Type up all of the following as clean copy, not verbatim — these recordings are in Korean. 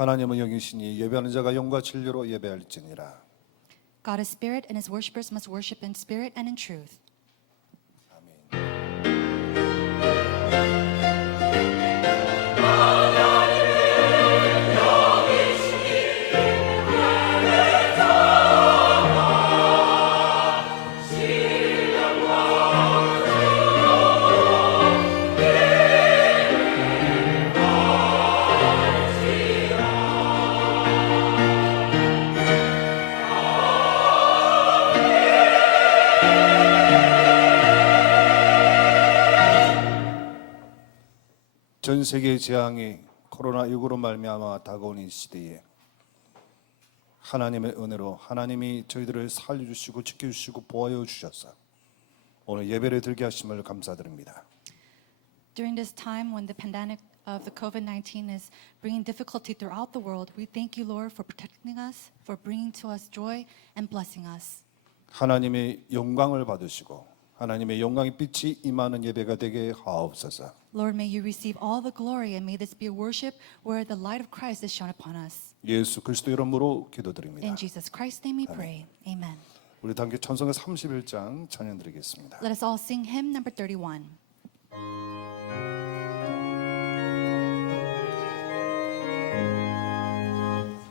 하나님은 영이시니 예배하는 자가 영과 진리로 예배할지니라. God is spirit, and his worshippers must worship in spirit and in truth. 전 세계의 재앙이 코로나19로 말미암아 다가온 이 시대에 하나님의 은혜로 하나님이 저희들을 살려주시고 지켜주시고 보호하여 주셔서 오늘 예배를 드리게 하심을 감사드립니다. During this time when the pandemic of the COVID-19 is bringing difficulty throughout the world, we thank you, Lord, for protecting us, for bringing to us joy and blessing us. 하나님의 영광을 받으시고 하나님의 영광의 빛이 임하는 예배가 되게 하옵소서. Lord, may you receive all the glory, and may this be a worship where the light of Christ is shone upon us. 예수 그리스도 이름으로 기도드립니다. In Jesus Christ's name we pray. Amen. 우리 다 함께 찬송가 31장 찬양 드리겠습니다. Let us all sing hymn number 31.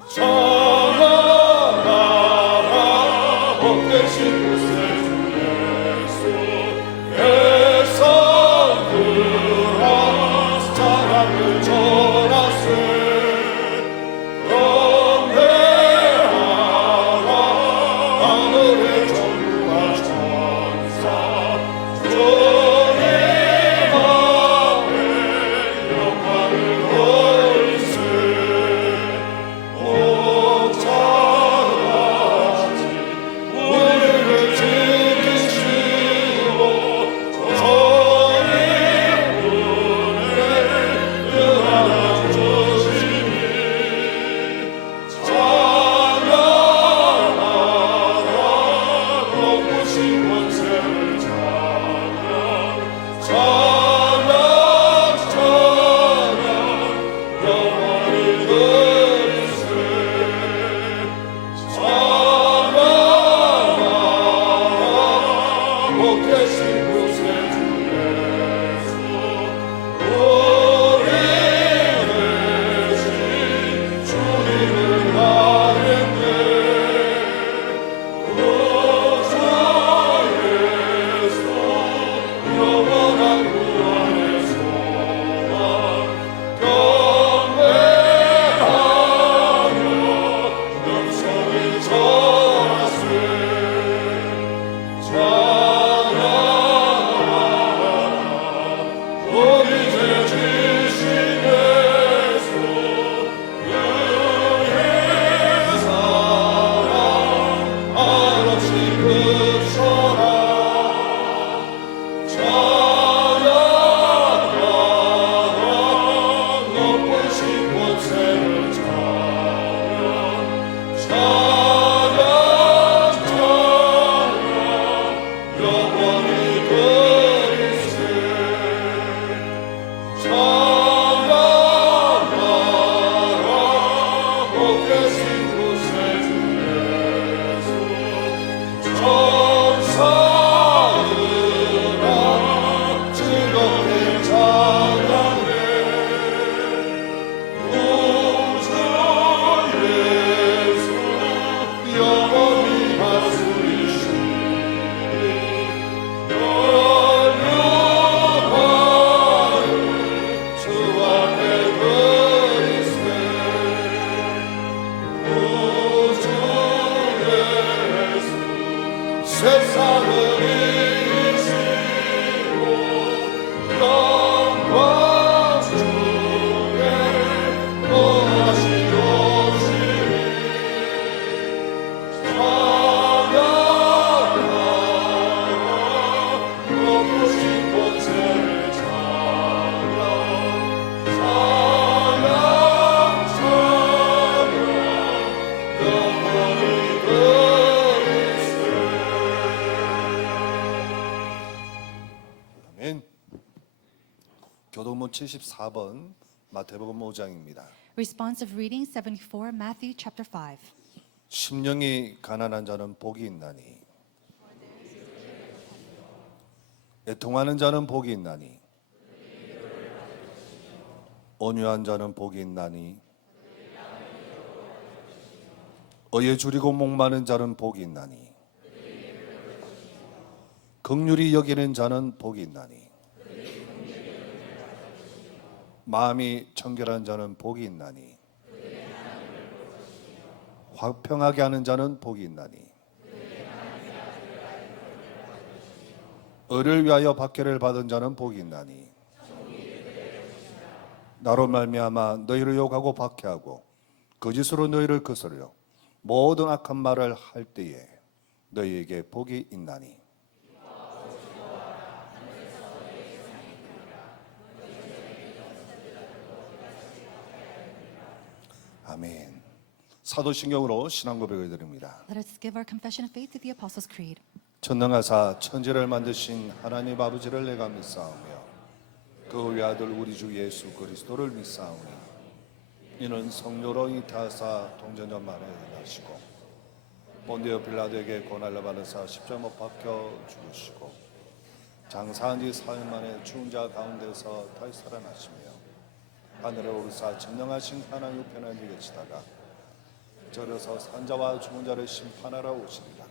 찬양하라 복되신 교도문 74번 마태복음 5장입니다. Responsive reading 74, Matthew chapter 5. 심령이 가난한 자는 복이 있나니 애통하는 자는 복이 있나니 온유한 자는 복이 있나니 의에 줄이고 목마른 자는 복이 있나니 긍휼히 여기는 자는 복이 있나니 마음이 청결한 자는 복이 있나니 화평하게 하는 자는 복이 있나니 의를 위하여 박해를 받은 자는 복이 있나니 나로 말미암아 너희를 욕하고 박해하고 거짓으로 너희를 거스려 모든 악한 말을 할 때에 너희에게 복이 있나니 아멘. 사도신경으로 신앙 고백을 드립니다. Let us give our confession of faith to the Apostles' Creed. 전능하사 천지를 만드신 하나님 아버지를 내가 믿사오며 그 외아들 우리 주 예수 그리스도를 믿사오니 이는 성령으로 잉태하사 동정녀 만에 나시고 본디오 빌라도에게 고난을 받으사 십자가 못 박혀 죽으시고 장사한 지 사흘 만에 죽은 자 가운데서 다시 살아나시며 하늘에 오르사 전능하신 하나님 우편에 앉아 계시다가 저려서 산자와 죽은 자를 심판하러 오시리라.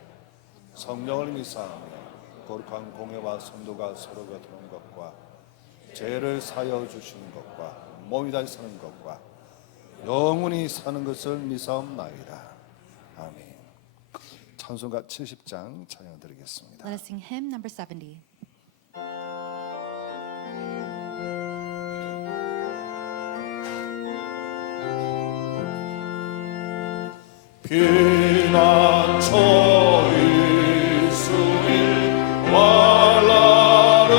성령을 믿사오며 거룩한 공예와 성도가 서로 교통하는 것과 죄를 사여 주시는 것과 몸이 다시 사는 것과 영원히 사는 것을 믿사옵나이다. 아멘. 찬송가 70장 찬양 드리겠습니다. Let us sing hymn number 70. 피난처 이스라엘 말라를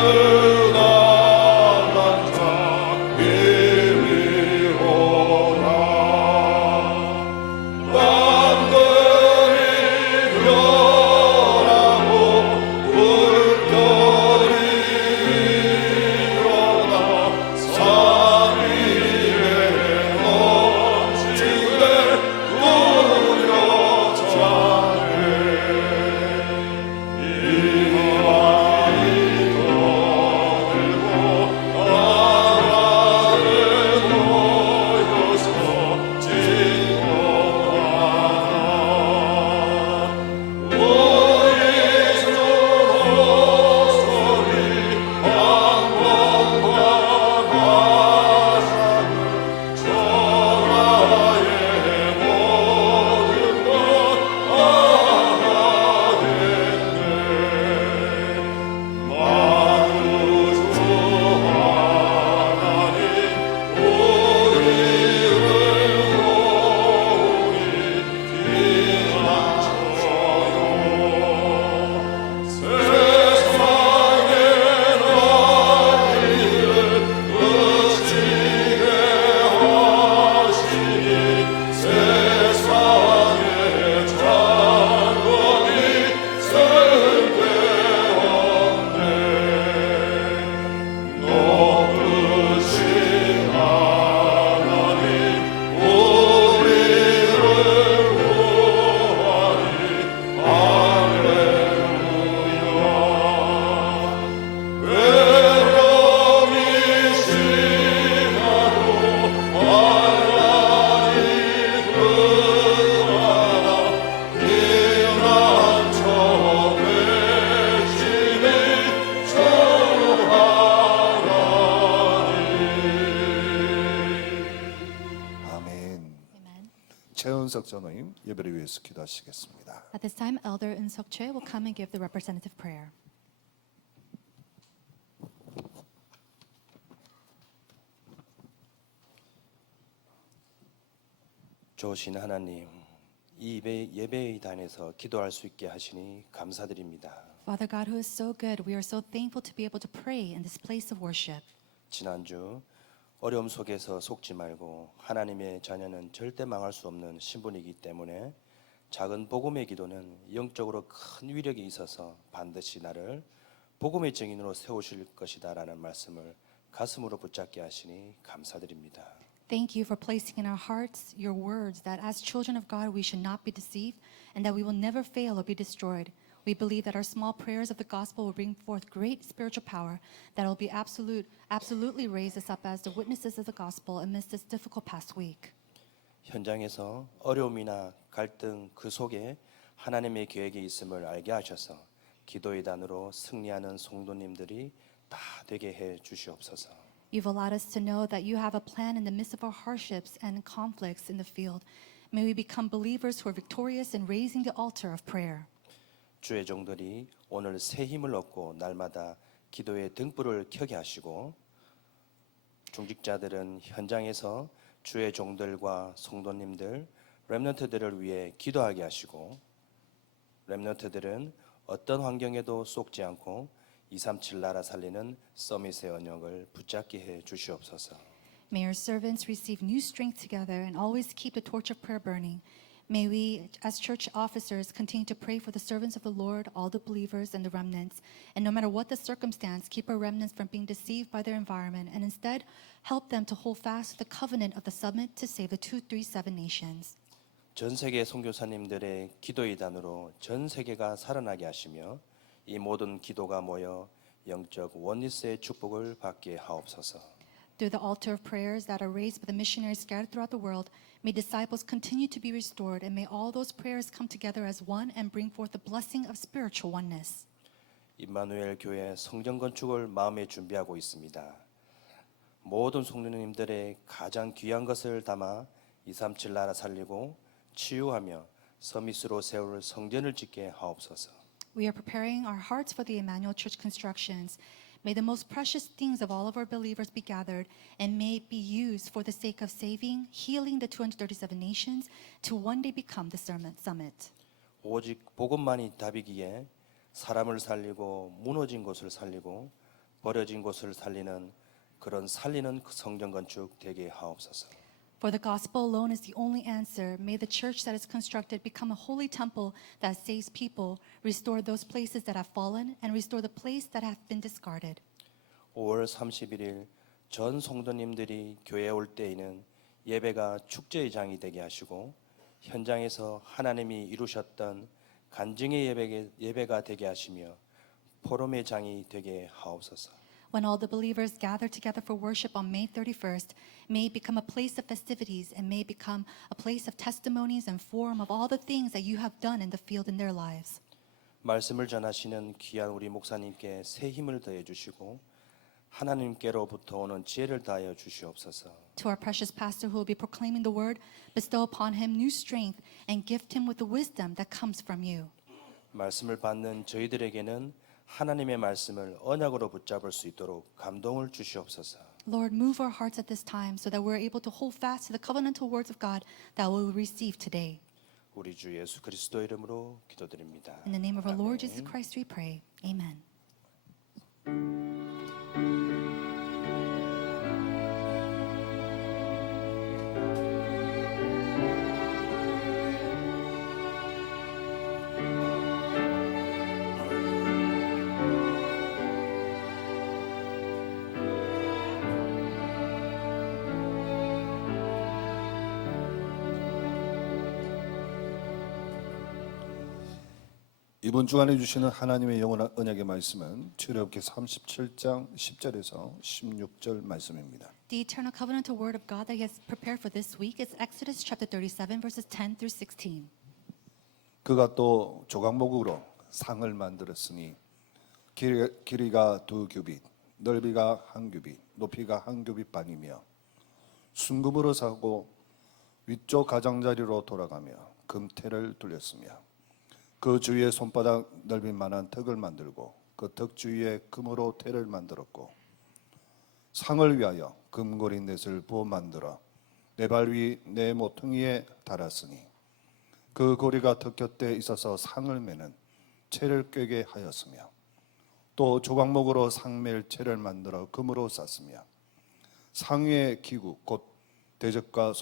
당한 자 이리오라 땅들이 변하고 물결이 일어나 산 위에 넘치네 최은석 전호임 예배를 위해서 기도하시겠습니다. At this time, Elder Eun Seok Choi will come and give the representative prayer. 좋으신 하나님, 이 예배의 단에서 기도할 수 있게 하시니 감사드립니다. Father God, who is so good, we are so thankful to be able to pray in this place of worship. 지난주 어려움 속에서 속지 말고 하나님의 자녀는 절대 망할 수 없는 신분이기 때문에 작은 복음의 기도는 영적으로 큰 위력이 있어서 반드시 나를 복음의 증인으로 세우실 것이다라는 말씀을 가슴으로 붙잡게 하시니 감사드립니다. Thank you for placing in our hearts your words that as children of God we should not be deceived and that we will never fail or be destroyed. We believe that our small prayers of the gospel will bring forth great spiritual power that will be absolutely raise us up as the witnesses of the gospel amidst this difficult past week. 현장에서 어려움이나 갈등 그 속에 하나님의 계획이 있음을 알게 하셔서 기도의 단으로 승리하는 성도님들이 다 되게 해 주시옵소서. You've allowed us to know that you have a plan in the midst of our hardships and conflicts in the field. May we become believers who are victorious in raising the altar of prayer. 주의 종들이 오늘 새 힘을 얻고 날마다 기도의 등불을 켜게 하시고 중직자들은 현장에서 주의 종들과 성도님들, 렘넌트들을 위해 기도하게 하시고 렘넌트들은 어떤 환경에도 속지 않고 237 나라 살리는 서밋의 언역을 붙잡게 해 주시옵소서. May our servants receive new strength together and always keep the torch of prayer burning. May we, as church officers, continue to pray for the servants of the Lord, all the believers, and the remnants. And no matter what the circumstance, keep our remnants from being deceived by their environment and instead help them to hold fast to the covenant of the summit to save the 237 nations. 전 세계 선교사님들의 기도의 단으로 전 세계가 살아나게 하시며 이 모든 기도가 모여 영적 원리스의 축복을 받게 하옵소서. Through the altar of prayers that are raised by the missionaries scattered throughout the world, may disciples continue to be restored, and may all those prayers come together as one and bring forth the blessing of spiritual oneness. 임마누엘 교회 성전 건축을 마음에 준비하고 있습니다. 모든 성도님들의 가장 귀한 것을 담아 237 나라 살리고 치유하며 서밋으로 세울 성전을 짓게 하옵소서. We are preparing our hearts for the Emmanuel Church constructions. May the most precious things of all of our believers be gathered and may it be used for the sake of saving, healing the 237 nations to one day become the summit. 오직 복음만이 답이기에 사람을 살리고 무너진 곳을 살리고 버려진 곳을 살리는 그런 살리는 성전 건축 되게 하옵소서. For the gospel alone is the only answer. May the church that is constructed become a holy temple that saves people, restore those places that have fallen, and restore the place that have been discarded. 5월 31일 전 성도님들이 교회에 올 때에는 예배가 축제의 장이 되게 하시고 현장에서 하나님이 이루셨던 간증의 예배가 되게 하시며 포럼의 장이 되게 하옵소서. When all the believers gather together for worship on May 31st, may it become a place of festivities and may it become a place of testimonies and forum of all the things that you have done in the field in their lives. 말씀을 전하시는 귀한 우리 목사님께 새 힘을 더해 주시고 하나님께로부터 오는 지혜를 다하여 주시옵소서. To our precious pastor who will be proclaiming the word, bestow upon him new strength and gift him with the wisdom that comes from you. 말씀을 받는 저희들에게는 하나님의 말씀을 언약으로 붙잡을 수 있도록 감동을 주시옵소서. Lord, move our hearts at this time so that we're able to hold fast to the covenantal words of God that we will receive today. 우리 주 예수 그리스도 이름으로 기도드립니다. In the name of our Lord 아멘. Jesus Christ we pray. Amen. 이번 주간에 주시는 하나님의 영원한 언약의 말씀은 출애굽기 37장 10절에서 16절 말씀입니다. The eternal covenantal word of God that He has prepared for this week is Exodus chapter 37, verses 10 through 16. 그가 또 조각목으로 상을 만들었으니 길이가 2규빗, 넓이가 1규빗, 높이가 1규빗 반이며 순금으로 사고 위쪽 가장자리로 돌아가며 금테를 둘렸으며 그 주위에 손바닥 넓이만한 턱을 만들고 그 턱 주위에 금으로 테를 만들었고 상을 위하여 금고리 넷을 부어 만들어 내 발 위 내 모퉁이에 달았으니 그 고리가 턱 곁에 있어서 상을 매는 채를 꿰게 하였으며 또 조각목으로 상맬 채를 만들어 금으로 쌌으며 상 위에 기구 곧 대접과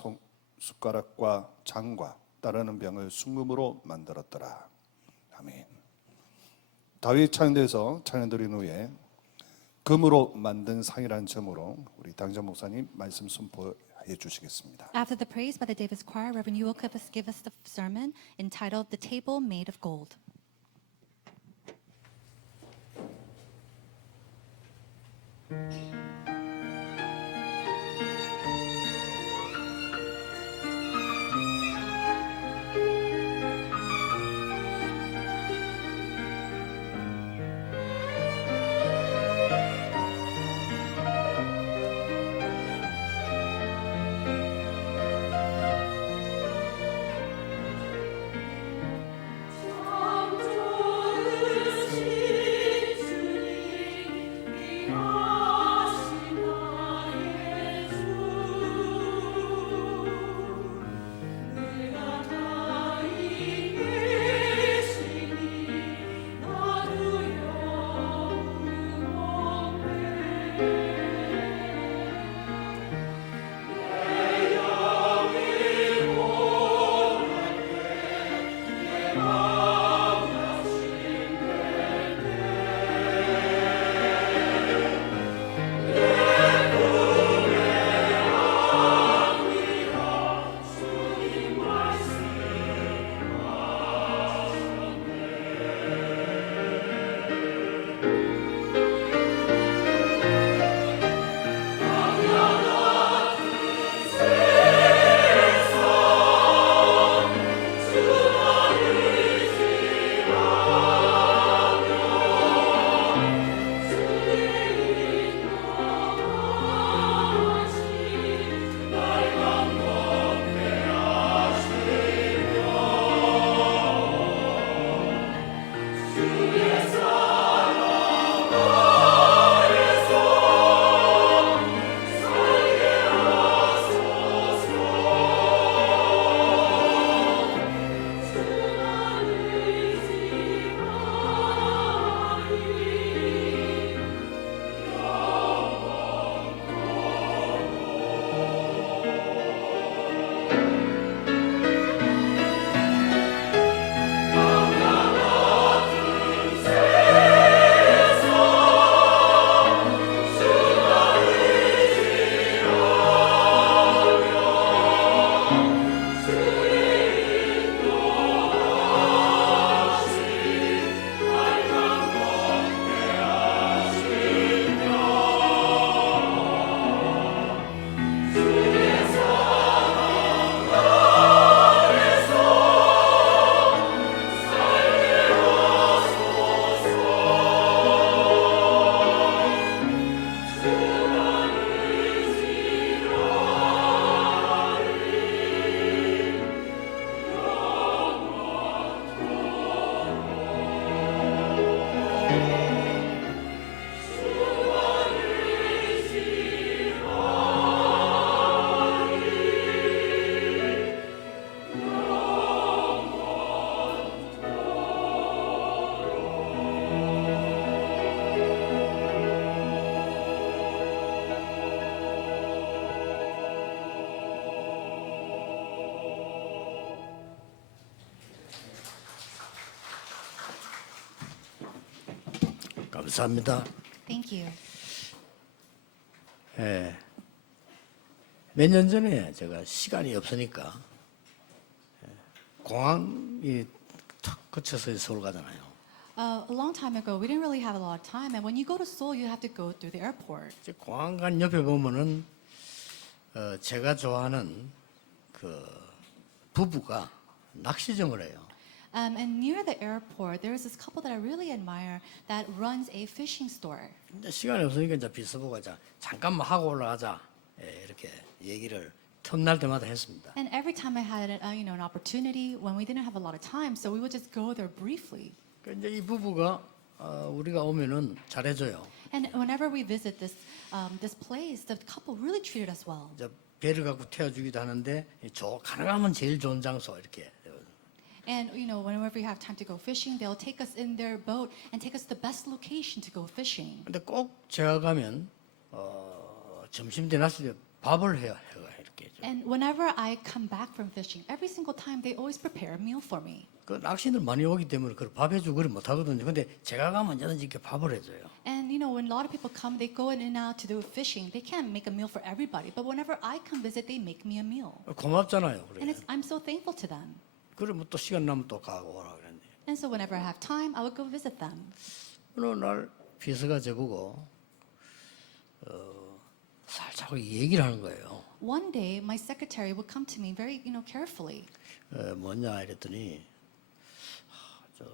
숟가락과 장과 따르는 병을 순금으로 만들었더라. 아멘. 다윗 찬양대에서 찬양 드린 후에 금으로 만든 상이라는 점으로 우리 당전 목사님 말씀 선포해 해 주시겠습니다. After the praise by the Davis Choir, Reverend Yu will give us the sermon entitled The Table Made of Gold. 감사합니다. Thank you. 몇 년 전에 제가 시간이 없으니까 공항이 탁 거쳐서 서울 가잖아요. A long time ago, we didn't really have a lot of time, and when you go to Seoul, you have to go through the airport. 이제 공항관 옆에 보면은 제가 좋아하는 그 부부가 낚시점을 해요. And near the airport, there is this couple that I really admire that runs a fishing store. 근데 시간이 없으니까 이제 비서보고 잠깐만 하고 올라가자 이렇게 얘기를 틈날 때마다 했습니다. And every time I had an opportunity, when we didn't have a lot of time, so we would just go there briefly. 그 이제 이 부부가 우리가 오면은 잘해줘요. And whenever we visit this place, the couple really treated us well. 이제 배를 갖고 태워주기도 하는데 가능하면 제일 좋은 장소 이렇게. And whenever we have time to go fishing, they'll take us in their boat and take us to the best location to go fishing. 근데 꼭 제가 가면 점심 때 낮에 밥을 해야 해가 이렇게. 먹게 해줘. And whenever I come back from fishing, every single time they always prepare a meal for me. 그 낚시인들 많이 오기 때문에 그걸 밥 해주고 그래 못 하거든요. 근데 제가 가면 언제든지 이렇게 밥을 해줘요. And you know, when a lot of people come, they go in and out to do fishing. They can't make a meal for everybody. But whenever I come visit, they make me a meal. 고맙잖아요. And 그래. I'm so thankful to them. 그러면 또 시간 나면 또 가고 오라 그랬는데 And so whenever I have time, I would go visit them. 어느 날 비서가 저보고 살짝 얘기를 하는 거예요. One day, my secretary would come to me very, carefully. 뭐냐 이랬더니 저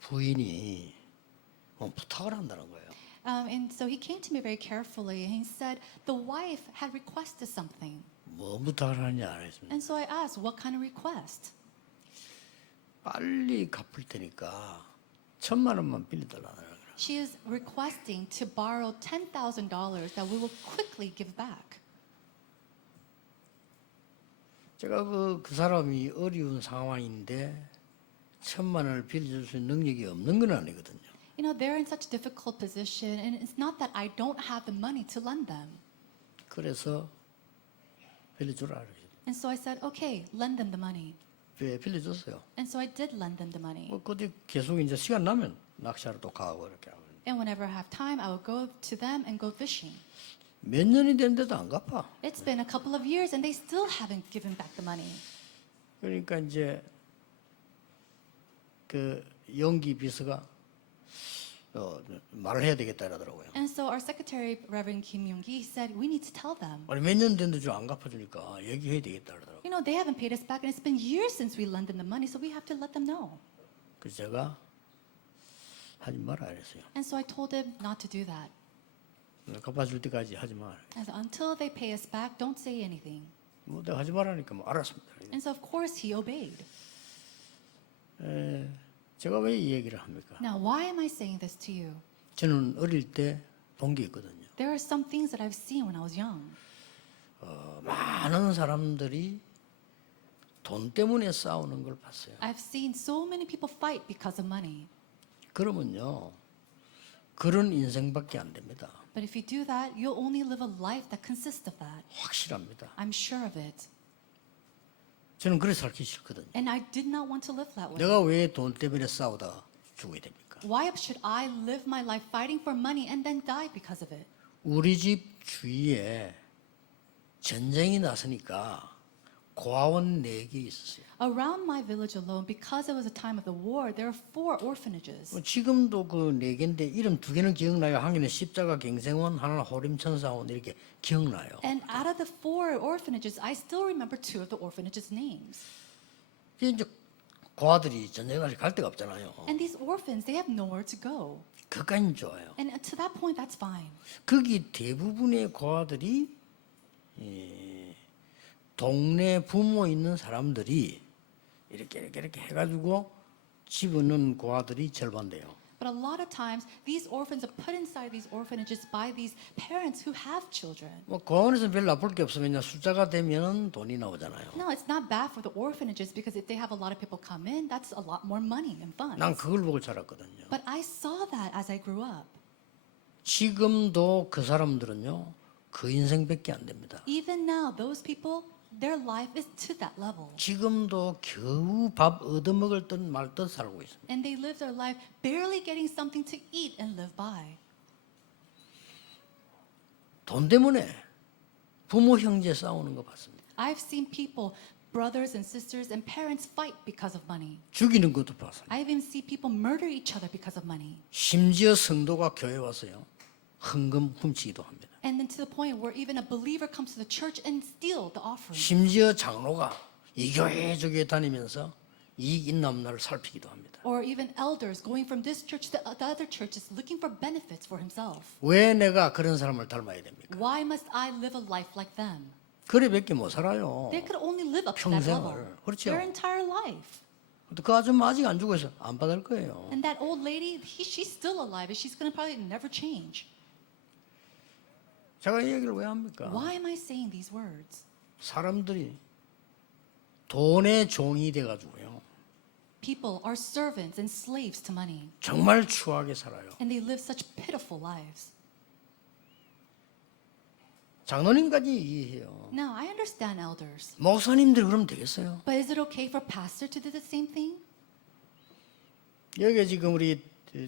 부인이 뭐 부탁을 한다는 거예요. And so he came to me very carefully and he said the wife had requested something. 뭐 부탁을 하느냐 알았습니다. And so I asked, what kind of request? 빨리 갚을 테니까 1,000,000원만 빌려달라는 거예요. She is requesting to borrow $10,000 that we will quickly give back. 제가 그 사람이 어려운 상황인데 1,000,000원을 빌려줄 수 있는 능력이 없는 건 아니거든요. You know, they're in such a difficult position and it's not that I don't have the money to lend them. 그래서 빌려주라 그랬어요. And so I said, okay, lend them the money. 빌려줬어요. And so I did lend them the money. 그때 계속 이제 시간 나면 낚시하러 또 가고 이렇게 하고. And whenever I have time, I would go to them and go fishing. 몇 년이 됐는데도 안 갚아. It's been a couple of years and they still haven't given back the money. 그러니까 이제 그 연기 비서가 말을 해야 되겠다 이러더라고요. And so our secretary, Reverend Kim Young-gi, said, we need to tell them. 아니 몇 년 됐는데 좀 안 갚아주니까 얘기해야 되겠다 그러더라고요. You know, they haven't paid us back and it's been years since we lent them the money, so we have to let them know. 그래서 제가 하지 마라 그랬어요. And so I told him not to do that. 갚아줄 때까지 하지 마. I said, until they pay us back, don't say anything. 뭐 내가 하지 말라니까 뭐 알았습니다. And so of course he obeyed. 제가 왜 이 얘기를 합니까? Now, why am I saying this to you? 저는 어릴 때 본 게 있거든요. There are some things that I've seen when I was young. 많은 사람들이 돈 때문에 싸우는 걸 봤어요. I've seen so many people fight because of money. 그러면요, 그런 인생밖에 안 됩니다. But if you do that, you'll only live a life that consists of that. 확실합니다. I'm sure of it. 저는 그래 살기 싫거든요. And I did not want to live that way. 내가 왜 돈 때문에 싸우다 죽어야 됩니까? Why should I live my life fighting for money and then die because of it? 우리 집 주위에 전쟁이 났으니까 고아원 4개 있었어요. Around my village alone, because it was a time of the war, there are 4 orphanages. 지금도 그 4개인데 이름 2개는 기억나요. 한 개는 십자가 갱생원, 하나는 호림천사원 이렇게 기억나요. And out of the 4 orphanages, I still remember 2 of the orphanages' names. 이제 고아들이 전쟁까지 갈 데가 없잖아요. And these orphans, they have nowhere to go. 그까진 좋아요. And to that point, that's fine. 거기 대부분의 고아들이 동네 부모 있는 사람들이 이렇게 해가지고 집어넣은 고아들이 절반 돼요. But a lot of times, these orphans are put inside these orphanages by these parents who have children. 뭐 고아원에서는 별로 나쁠 게 없으면 그냥 숫자가 되면 돈이 나오잖아요. No, it's not bad for the orphanages because if they have a lot of people come in, that's a lot more money and funds. 난 그걸 보고 자랐거든요. But I saw that as I grew up. 지금도 그 사람들은요, 그 인생밖에 안 됩니다. Even now, those people, their life is to that level. 지금도 겨우 밥 얻어먹을 듯 말 듯 살고 있습니다. And they live their life barely getting something to eat and live by. 돈 때문에 부모 형제 싸우는 거 봤습니다. I've seen people, brothers and sisters and parents fight because of money. 죽이는 것도 봤어요. I even see people murder each other because of money. 심지어 성도가 교회 와서요, 헌금 훔치기도 합니다. And then to the point where even a believer comes to the church and steal the offering. 심지어 장로가 이 교회 저 교회 다니면서 이익 있나 없나를 살피기도 합니다. Or even elders going from this church to the other churches looking for benefits for himself. 왜 내가 그런 사람을 닮아야 됩니까? Why must I live a life like them? 그래밖에 못 살아요. They could only live up to that 평생을. level. 그렇죠. Their entire life. 그 아줌마 아직 안 죽어서 안 받을 거예요. And that old lady, she's still alive and she's going to probably never change. 제가 이 얘기를 왜 합니까? Why am I saying these words? 사람들이 돈의 종이 돼가지고요, People are servants and slaves to money. 정말 추하게 살아요. And they live such pitiful lives. 장로님까지 이해해요. Now, I understand elders. 목사님들 그러면 되겠어요? But is it okay for pastor to do the same thing? 여기 지금 우리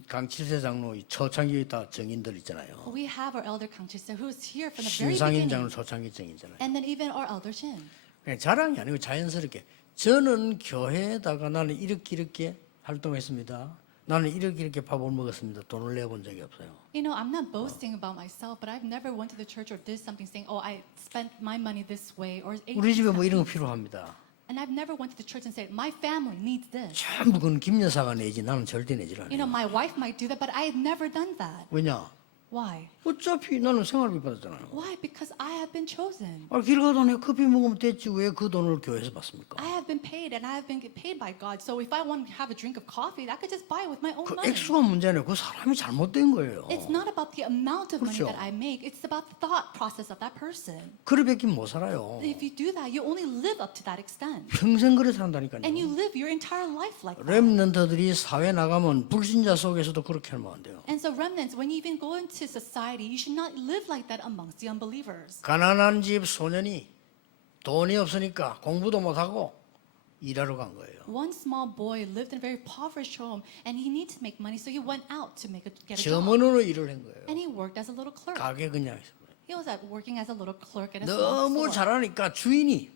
강칠세 장로 초창기 다 정인들 있잖아요. We have our elder Kang Chil-se who's here from the very 신상인 장로 beginning. 초창기 정이잖아요. And then even our elder Shin. 그냥 자랑이 아니고 자연스럽게 저는 교회에다가 나는 이렇게 활동했습니다. 나는 이렇게 밥을 먹었습니다. 돈을 내본 적이 없어요. You know, I'm not boasting about myself, but I've never went to the church or did something saying, "Oh, I spent my money this way," or ate 우리 집에 this 뭐 이런 거 way. 필요합니다. And I've never went to the church and said, "My family needs this." 전부 그건 김 여사가 내지 나는 절대 내질 You know, 않아요. my wife might do that, but I've never done that. 왜냐? Why? 어차피 나는 생활비 받았잖아요. Why? Because I have been chosen. 길 가다 내가 커피 먹으면 됐지 왜 그 돈을 교회에서 받습니까? I have been paid, and I have been paid by God. So if I want to have a drink of coffee, I could just buy it with my own 그 money. 액수가 문제네요. 그 사람이 잘못된 거예요. It's not about the amount of money 그렇죠. that I make. It's about the thought process of that person. 그래밖에 못 살아요. If you do that, you only live up to that extent. 평생 그래 산다니까요. And you live your entire life like that. 렘넌트들이 사회 나가면 불신자 속에서도 그렇게 하면 안 돼요. And so remnants, when you even go into society, you should not live like that amongst the unbelievers. 가난한 집 소년이 돈이 없으니까 공부도 못하고 일하러 간 거예요. One small boy lived in a very impoverished home, and he needed to make money, so he went out to get a job. 점원으로 일을 한 거예요. And he worked as a little clerk. 가게 그냥 He was working as a little clerk at a small 너무 store. 잘하니까 주인이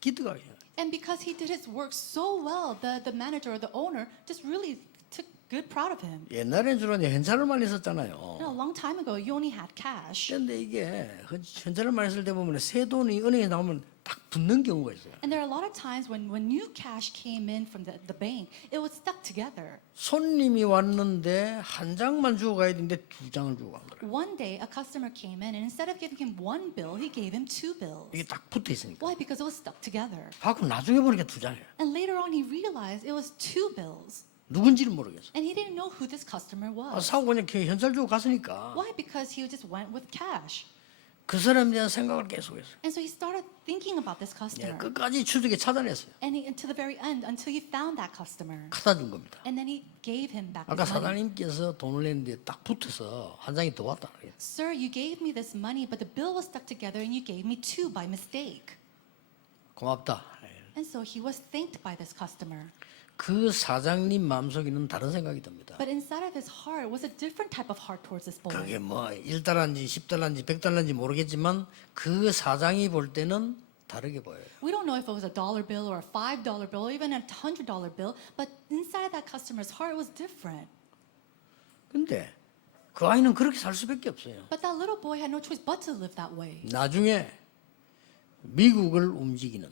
기특하게 해요. And because he did his work so well, the manager or the owner just really took good proud of him. 옛날엔 주로 이제 현찰을 많이 썼잖아요. You know, a long time ago, you only had cash. 그런데 이게 현찰을 많이 쓸 때 보면 새 돈이 은행에 나오면 딱 붙는 경우가 있어요. And there are a lot of times when new cash came in from the bank, it was stuck together. 손님이 왔는데 한 장만 주고 가야 되는데 두 장을 주고 간 거예요. One day, a customer came in, and instead of giving him one bill, he gave him two bills. 이게 딱 붙어 있으니까. Why? Because it was stuck together. 하고 나중에 보니까 두 장이에요. And later on, he realized it was two bills. 누군지를 모르겠어. And he didn't know who this customer was. 사고 그냥 현찰 주고 갔으니까 Why? Because he just went with cash. 그 사람에 대한 생각을 계속했어요. And so he started thinking about this customer. 끝까지 추적에 찾아냈어요. And to the very end, until he found that customer. 갖다 준 겁니다. And then he gave him back 아까 his money. 사장님께서 돈을 냈는데 딱 붙어서 한 장이 더 왔다. Sir, you gave me this money, but the bill was stuck together and you gave me two by mistake. 고맙다. And so he was thanked by this customer. 그 사장님 마음속에는 다른 생각이 듭니다. But inside of his heart was a different type of heart towards this boy. 그게 뭐 1달러인지 10달러인지 100달러인지 모르겠지만 그 사장이 볼 때는 다르게 보여요. We don't know if it was a $1 bill or a $5 bill or even a $100 bill, but inside of that customer's heart it was different. 근데 그 아이는 그렇게 살 수밖에 없어요. But that little boy had no choice but to live that way. 나중에 미국을 움직이는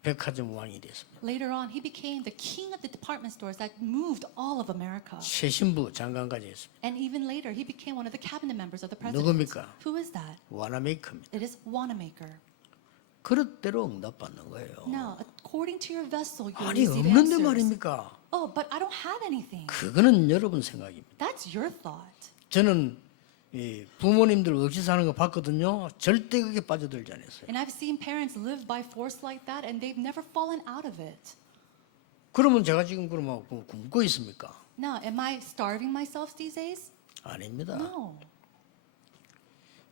백화점 왕이 됐습니다. Later on, he became the king of the department stores that moved all of America. 최신부 장관까지 했습니다. And even later, he became one of the cabinet members of the president. 누굽니까? Who is that? 와나메이커입니다. It is Wanamaker. 그릇대로 응답받는 거예요. Now, according to your vessel, you 아니 receive 없는데 answers. 말입니까? Oh, but I don't have anything. 그거는 여러분 생각입니다. That's your thought. 저는 이 부모님들 없이 사는 거 봤거든요. 절대 그게 빠져들지 않았어요. And I've seen parents live by force like that, and they've never fallen out of it. 그러면 제가 지금 그러면 굶고 있습니까? Now, am I starving myself these days? 아닙니다. No.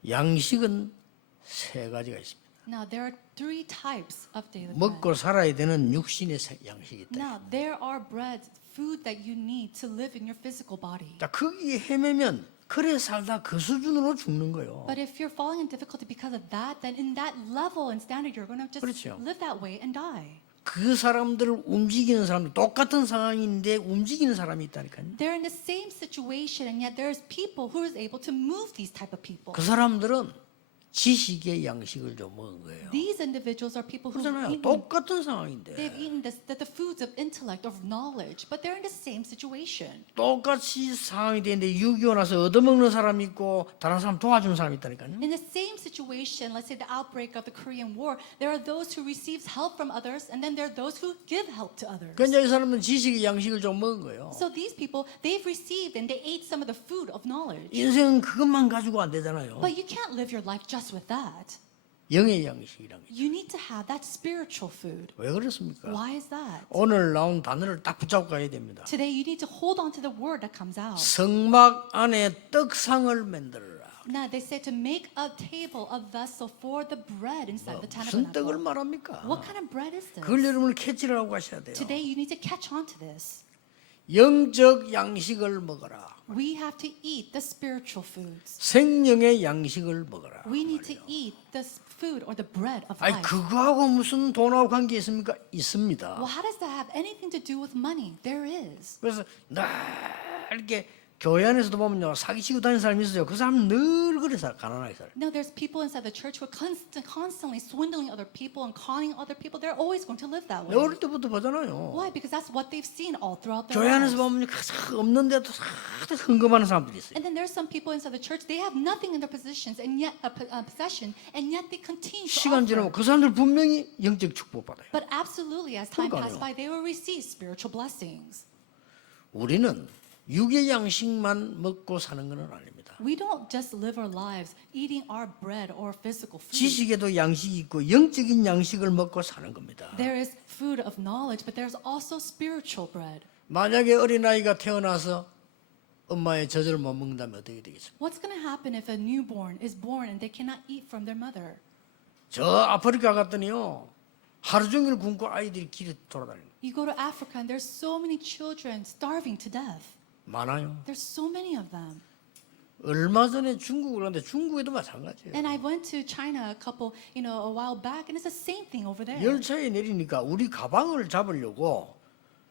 양식은 세 가지가 있습니다. Now, there are three types of daily bread. 먹고 살아야 되는 육신의 양식이 있다. Now, there are breads, food that you need to live in your physical body. 자, 거기에 헤매면 그래 살다 그 수준으로 죽는 거예요. But if you're falling in difficulty because of that, then in that level and standard, you're going to just 그렇죠. live that way and die. 그 사람들을 움직이는 사람들 똑같은 상황인데 움직이는 사람이 있다니까요. They're in the same situation, and yet there's people who is able to move these type of people. 그 사람들은 지식의 양식을 좀 먹은 거예요. These individuals are people who've 그렇잖아요. eaten, 똑같은 상황인데 they've eaten the foods of intellect, of knowledge, but they're in the same situation. 똑같이 상황이 되는데 6.25 나서 얻어먹는 사람이 있고 다른 사람 도와주는 사람이 있다니까요. In the same situation, let's say the outbreak of the Korean War, there are those who receive help from others, and then there are those who give help to others. 그러니까 이 사람은 지식의 양식을 좀 먹은 거예요. So these people, they've received and they ate some of the food of knowledge. 인생은 그것만 가지고 안 되잖아요. But you can't live your life just with that. 영의 양식이란 게. You need to have that spiritual food. 왜 그렇습니까? Why is that? 오늘 나온 단어를 딱 붙잡고 가야 됩니다. Today you need to hold on to the word that comes out. 성막 안에 떡상을 만들어라. Now they said to make a table, a vessel for the bread inside the 무슨 떡을 tabernacle. 말합니까? What kind of bread is this? 그걸 여러분을 캐치를 하고 가셔야 돼요. Today you need to catch on to this. 영적 양식을 먹어라. We have to eat the spiritual foods. 생명의 양식을 먹어라. We need to eat the food or the bread of 아니 life. 그거하고 무슨 돈하고 관계 있습니까? 있습니다. Well, how does that have anything to do with money? There is. 그래서 늘 이렇게 교회 안에서도 보면요 사기치고 다니는 사람이 있어요. 그 사람은 늘 그래 살아 가난하게 살아. No, there's people inside the church who are constantly swindling other people and conning other people. They're always going to live that way. 어릴 때부터 보잖아요. Why? Because that's what they've seen all throughout their 교회 안에서 lives. 보면 없는데도 헌금하는 사람들이 있어요. And then there's some people inside the church. They have nothing in their possessions and yet possession, and yet they continue to 시간 지나면 그 offer. 사람들 분명히 영적 축복 받아요. But absolutely, as time 그러니까요. passes by, they will receive spiritual blessings. 우리는 육의 양식만 먹고 사는 것은 아닙니다. We don't just live our lives eating our bread or physical food. 지식에도 양식이 있고 영적인 양식을 먹고 사는 겁니다. There is food of knowledge, but there's also spiritual bread. 만약에 어린아이가 태어나서 엄마의 젖을 못 먹는다면 어떻게 되겠습니까? What's going to happen if a newborn is born and they cannot eat from their mother? 저 아프리카 갔더니요 하루 종일 굶고 아이들이 길에 돌아다니는 You go to Africa and there's so many children starving to death. 많아요. There's so many of them. 얼마 전에 중국을 갔는데 중국에도 마찬가지예요. And I went to China a while back, and it's the same thing over there. 열차에 내리니까 우리 가방을 잡으려고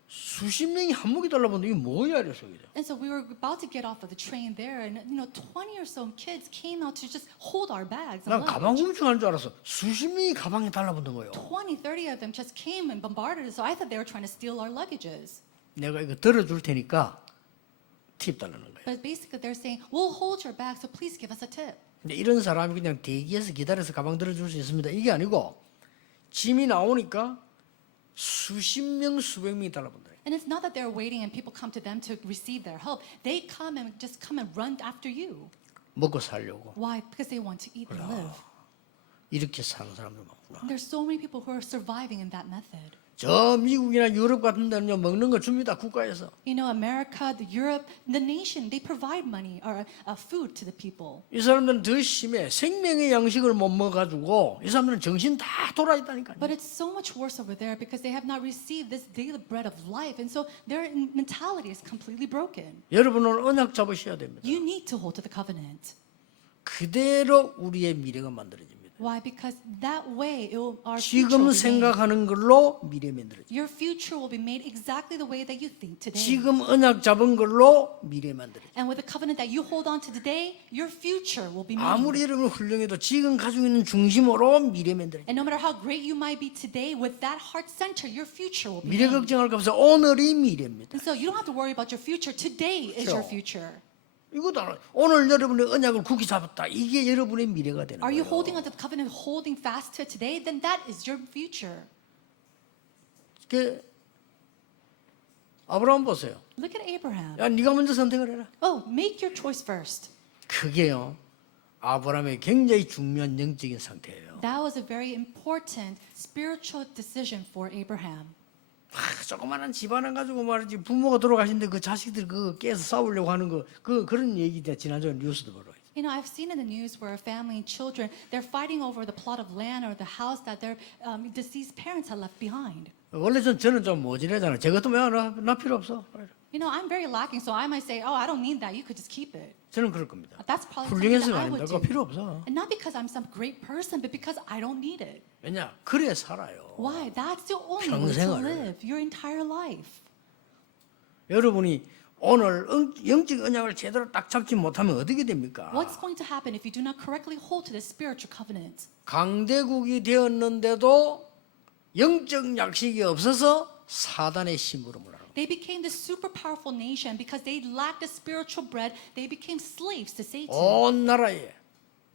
수십 명이 한목이 달라붙는데 이게 뭐야 이래서 그죠. And so we were about to get off of the train there, and 20 or so kids came out to just hold our bags. 난 And 가방 luggage. 훔쳐간 줄 알았어. 수십 명이 가방에 달라붙는 거예요. 20, 30 of them just came and bombarded us. So I thought they were trying to steal our luggages. 내가 이거 들어줄 테니까 팁 달라는 거예요. But basically, they're saying, "We'll hold your bag, so please give us a tip." 근데 이런 사람이 그냥 대기해서 기다려서 가방 들어줄 수 있습니다. 이게 아니고 짐이 나오니까 수십 명 수백 명이 달라붙더래요. And it's not that they're waiting and people come to them to receive their help. They come and run after you. 먹고 살려고 Why? Because they want to eat and live. 이렇게 사는 사람들 많구나. And there's so many people who are surviving in that method. 저 미국이나 유럽 같은 데는요 먹는 거 줍니다 국가에서. America, Europe, the nation, they provide money or food to the people. 이 사람들은 더 심해. 생명의 양식을 못 먹어가지고 이 사람들은 정신 다 돌아 있다니까요. But it's so much worse over there because they have not received this daily bread of life, and so their mentality is completely broken. 여러분은 언약 잡으셔야 됩니다. You need to hold to the covenant. 그대로 우리의 미래가 만들어집니다. Why? Because that way our future 지금 will be made. 생각하는 걸로 미래 만들어집니다. Your future will be made exactly the way that you think today. 지금 언약 잡은 걸로 미래 만들어집니다. And with the covenant that you hold on to today, your future will be made. 아무리 여러분 훌륭해도 지금 가지고 있는 중심으로 미래 만들어집니다. And no matter how great you might be today, with that heart center, your future will be 미래 made. 걱정할 거 없어. 오늘이 미래입니다. And so you don't have to worry about your future. Today is your 그렇죠. future. 이것도 알아요. 오늘 여러분의 언약을 굳게 잡았다. 이게 여러분의 미래가 되는 Are you 거예요. holding onto the covenant, holding fast to it today? Then that is your future. 그 아브라함 보세요. Look at Abraham. 야, 네가 먼저 선택을 해라. Oh, make your choice first. 그게요. 아브라함의 굉장히 중요한 영적인 상태예요. That was a very important spiritual decision for Abraham. 조그마한 집안을 가지고 말이지 부모가 돌아가신데 그 자식들 그거 깨서 싸우려고 하는 그런 얘기 지난주에 뉴스도 보러. I've seen in the news where a family and children, they're fighting over the plot of land or the house that their deceased parents had left behind. 원래 저는 좀 모질하잖아요. 제 것도 나 필요 없어. I'm very lacking, so I might say, oh, I don't need that. You could just keep it. 저는 그럴 겁니다. That's probably 훌륭해서가 something that I 아닙니다. would 그거 do. 필요 없어. And not because I'm some great person, but because I don't need it. 왜냐? 그래 살아요. Why? That's the only way to 평생을. live your entire life. 여러분이 오늘 영적 언약을 제대로 딱 잡지 못하면 어떻게 됩니까? What's going to happen if you do not correctly hold to this spiritual covenant? 강대국이 되었는데도 영적 약식이 없어서 사단의 심부름을 하는 거예요. They became this super powerful nation because they lacked the spiritual bread. They became slaves to Satan. 온 나라에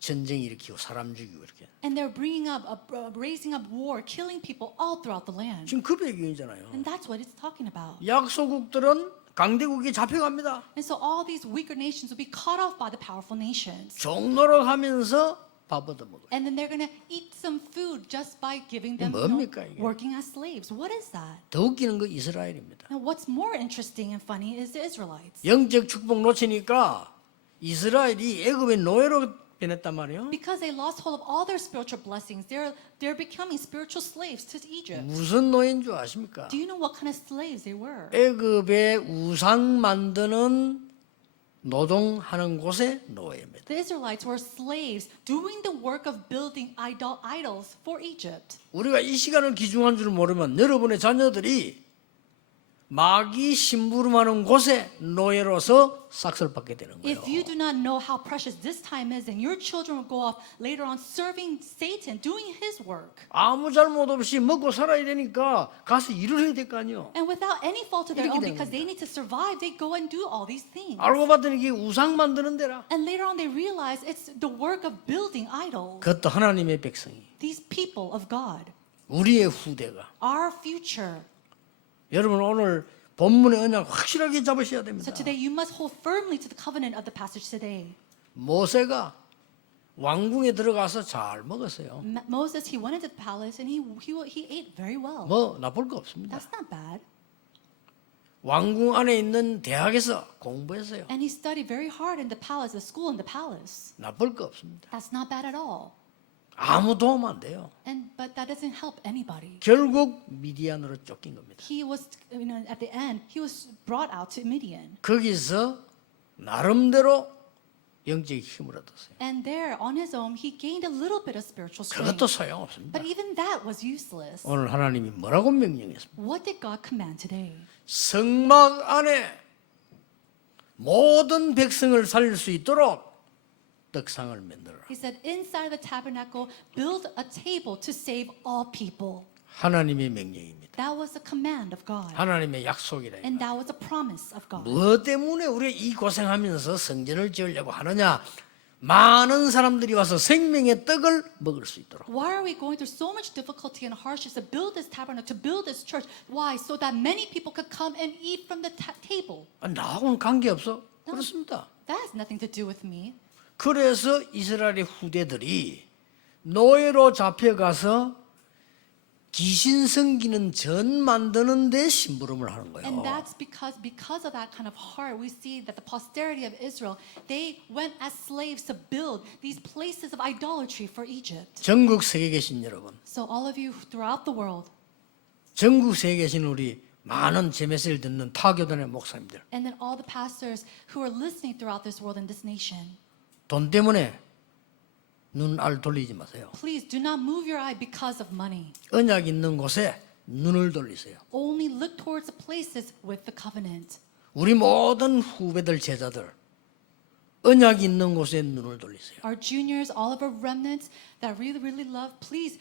전쟁 일으키고 사람 죽이고 이렇게. And they're raising up war, killing people all throughout the land. 지금 그 배경이잖아요. And that's what it's talking about. 약소국들은 강대국이 잡혀갑니다. And so all these weaker nations will be cut off by the powerful nations. 종로로 가면서 밥 얻어먹어요. And then they're going to eat some food just by giving them, 뭡니까, 이게? working as slaves. What is that? 더 웃기는 거 이스라엘입니다. Now, what's more interesting and funny is the Israelites. 영적 축복 놓치니까 이스라엘이 애굽의 노예로 변했단 말이에요. Because they lost hold of all their spiritual blessings, they're becoming spiritual slaves to Egypt. 무슨 노예인 줄 아십니까? Do you know what kind of slaves they were? 애굽의 우상 만드는 노동하는 곳의 노예입니다. The Israelites were slaves doing the work of building idols for Egypt. 우리가 이 시간을 귀중한 줄 모르면 여러분의 자녀들이 마귀 심부름하는 곳에 노예로서 싹쓸 받게 되는 거예요. If you do not know how precious this time is, and your children will go off later on serving Satan, doing his work. 아무 잘못 없이 먹고 살아야 되니까 가서 일을 해야 될 거 아니에요. And without any fault of their 이렇게 own, 되는 because they need to survive, they go and do all these things. 알고 봤더니 이게 우상 만드는 데라. And later on, they realize it's the work of building idols. 그것도 하나님의 백성이, These people of God, 우리의 후대가. our future. 여러분 오늘 본문의 언약 확실하게 잡으셔야 됩니다. So today, you must hold firmly to the covenant of the passage today. 모세가 왕궁에 들어가서 잘 먹었어요. Moses, he went into the palace and he ate very well. 뭐 나쁠 거 없습니다. That's not bad. 왕궁 안에 있는 대학에서 공부했어요. And he studied very hard in the palace, the school in the palace. 나쁠 거 없습니다. That's not bad at all. 아무 도움 안 돼요. But that doesn't help anybody. 결국 미디안으로 쫓긴 겁니다. He was, at the end, he was brought out to Midian. 거기서 나름대로 영적 힘을 얻었어요. And there, on his own, he gained a little bit of spiritual 그것도 strength. 소용없습니다. But even that was useless. 오늘 하나님이 뭐라고 명령했습니까? What did God command today? 성막 안에 모든 백성을 살릴 수 있도록 떡상을 만들어라. He said, inside the tabernacle, build a table to save all people. 하나님의 명령입니다. That was a command of God. 하나님의 약속이라. And that was a promise of God. 무엇 때문에 우리가 이 고생하면서 성전을 지으려고 하느냐? 많은 사람들이 와서 생명의 떡을 먹을 수 있도록. Why are we going through so much difficulty and hardships to build this tabernacle, to build this church? Why? So that many people could come and eat from the table. 나하고는 관계없어. 그렇습니다. That has nothing to do with me. 그래서 이스라엘의 후대들이 노예로 잡혀가서 귀신 섬기는 전 만드는 데 심부름을 하는 거예요. And that's because of that kind of heart, we see that the posterity of Israel, they went as slaves to build these places of idolatry for Egypt. 전국 세계에 계신 여러분, So all of you throughout the world, 전국 세계에 계신 우리 많은 제 메시지를 듣는 타교단의 목사님들, and then all the pastors who are listening throughout this world and this nation, 돈 때문에 눈알 돌리지 마세요. please do not move your eye because of money. 언약 있는 곳에 눈을 돌리세요. Only look towards the places with the covenant. 우리 모든 후배들 제자들 언약 있는 곳에 눈을 돌리세요. Our juniors, all of our remnants that really love, please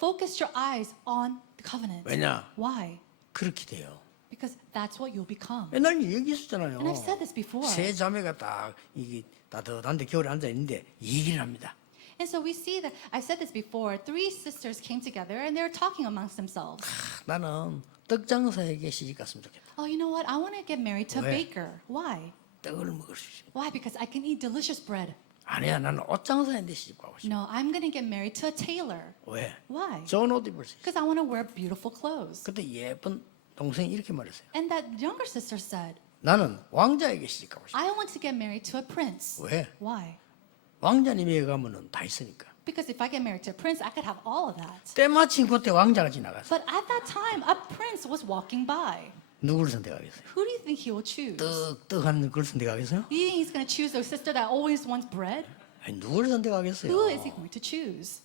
focus your eyes on the covenant. 왜냐? Why? 그렇게 돼요. Because that's what you'll become. 옛날 얘기했었잖아요. And I've said this before. 세 자매가 딱 이게 따뜻한데 겨울에 앉아 있는데 얘기를 합니다. And so we see that, I've said this before, three sisters came together and they were talking amongst themselves. 나는 떡 장사에게 시집 갔으면 좋겠다. Oh, you know what? I want to get married to a 왜? baker. Why? 떡을 먹을 수 있어. Why? Because I can eat delicious bread. 아니야, 나는 옷 장사인데 시집 가고 싶어. No, I'm going to get married to a tailor. 왜? Why? 좋은 옷 입을 수 있어. Because I want to wear beautiful clothes. 그때 예쁜 동생이 이렇게 말했어요. And that younger sister said, 나는 왕자에게 시집 가고 싶어. I want to get married to a prince. 왜? Why? 왕자님에게 가면은 다 있으니까. Because if I get married to a prince, I could have all of that. 때마침 그때 왕자가 지나갔어. But at that time, a prince was walking by. 누구를 선택하겠어요? Who do you think he will choose? 떡 하는 걸 선택하겠어요? Do you think he's going to choose the sister that always wants bread? 아니, 누구를 선택하겠어요? Who is he going to choose?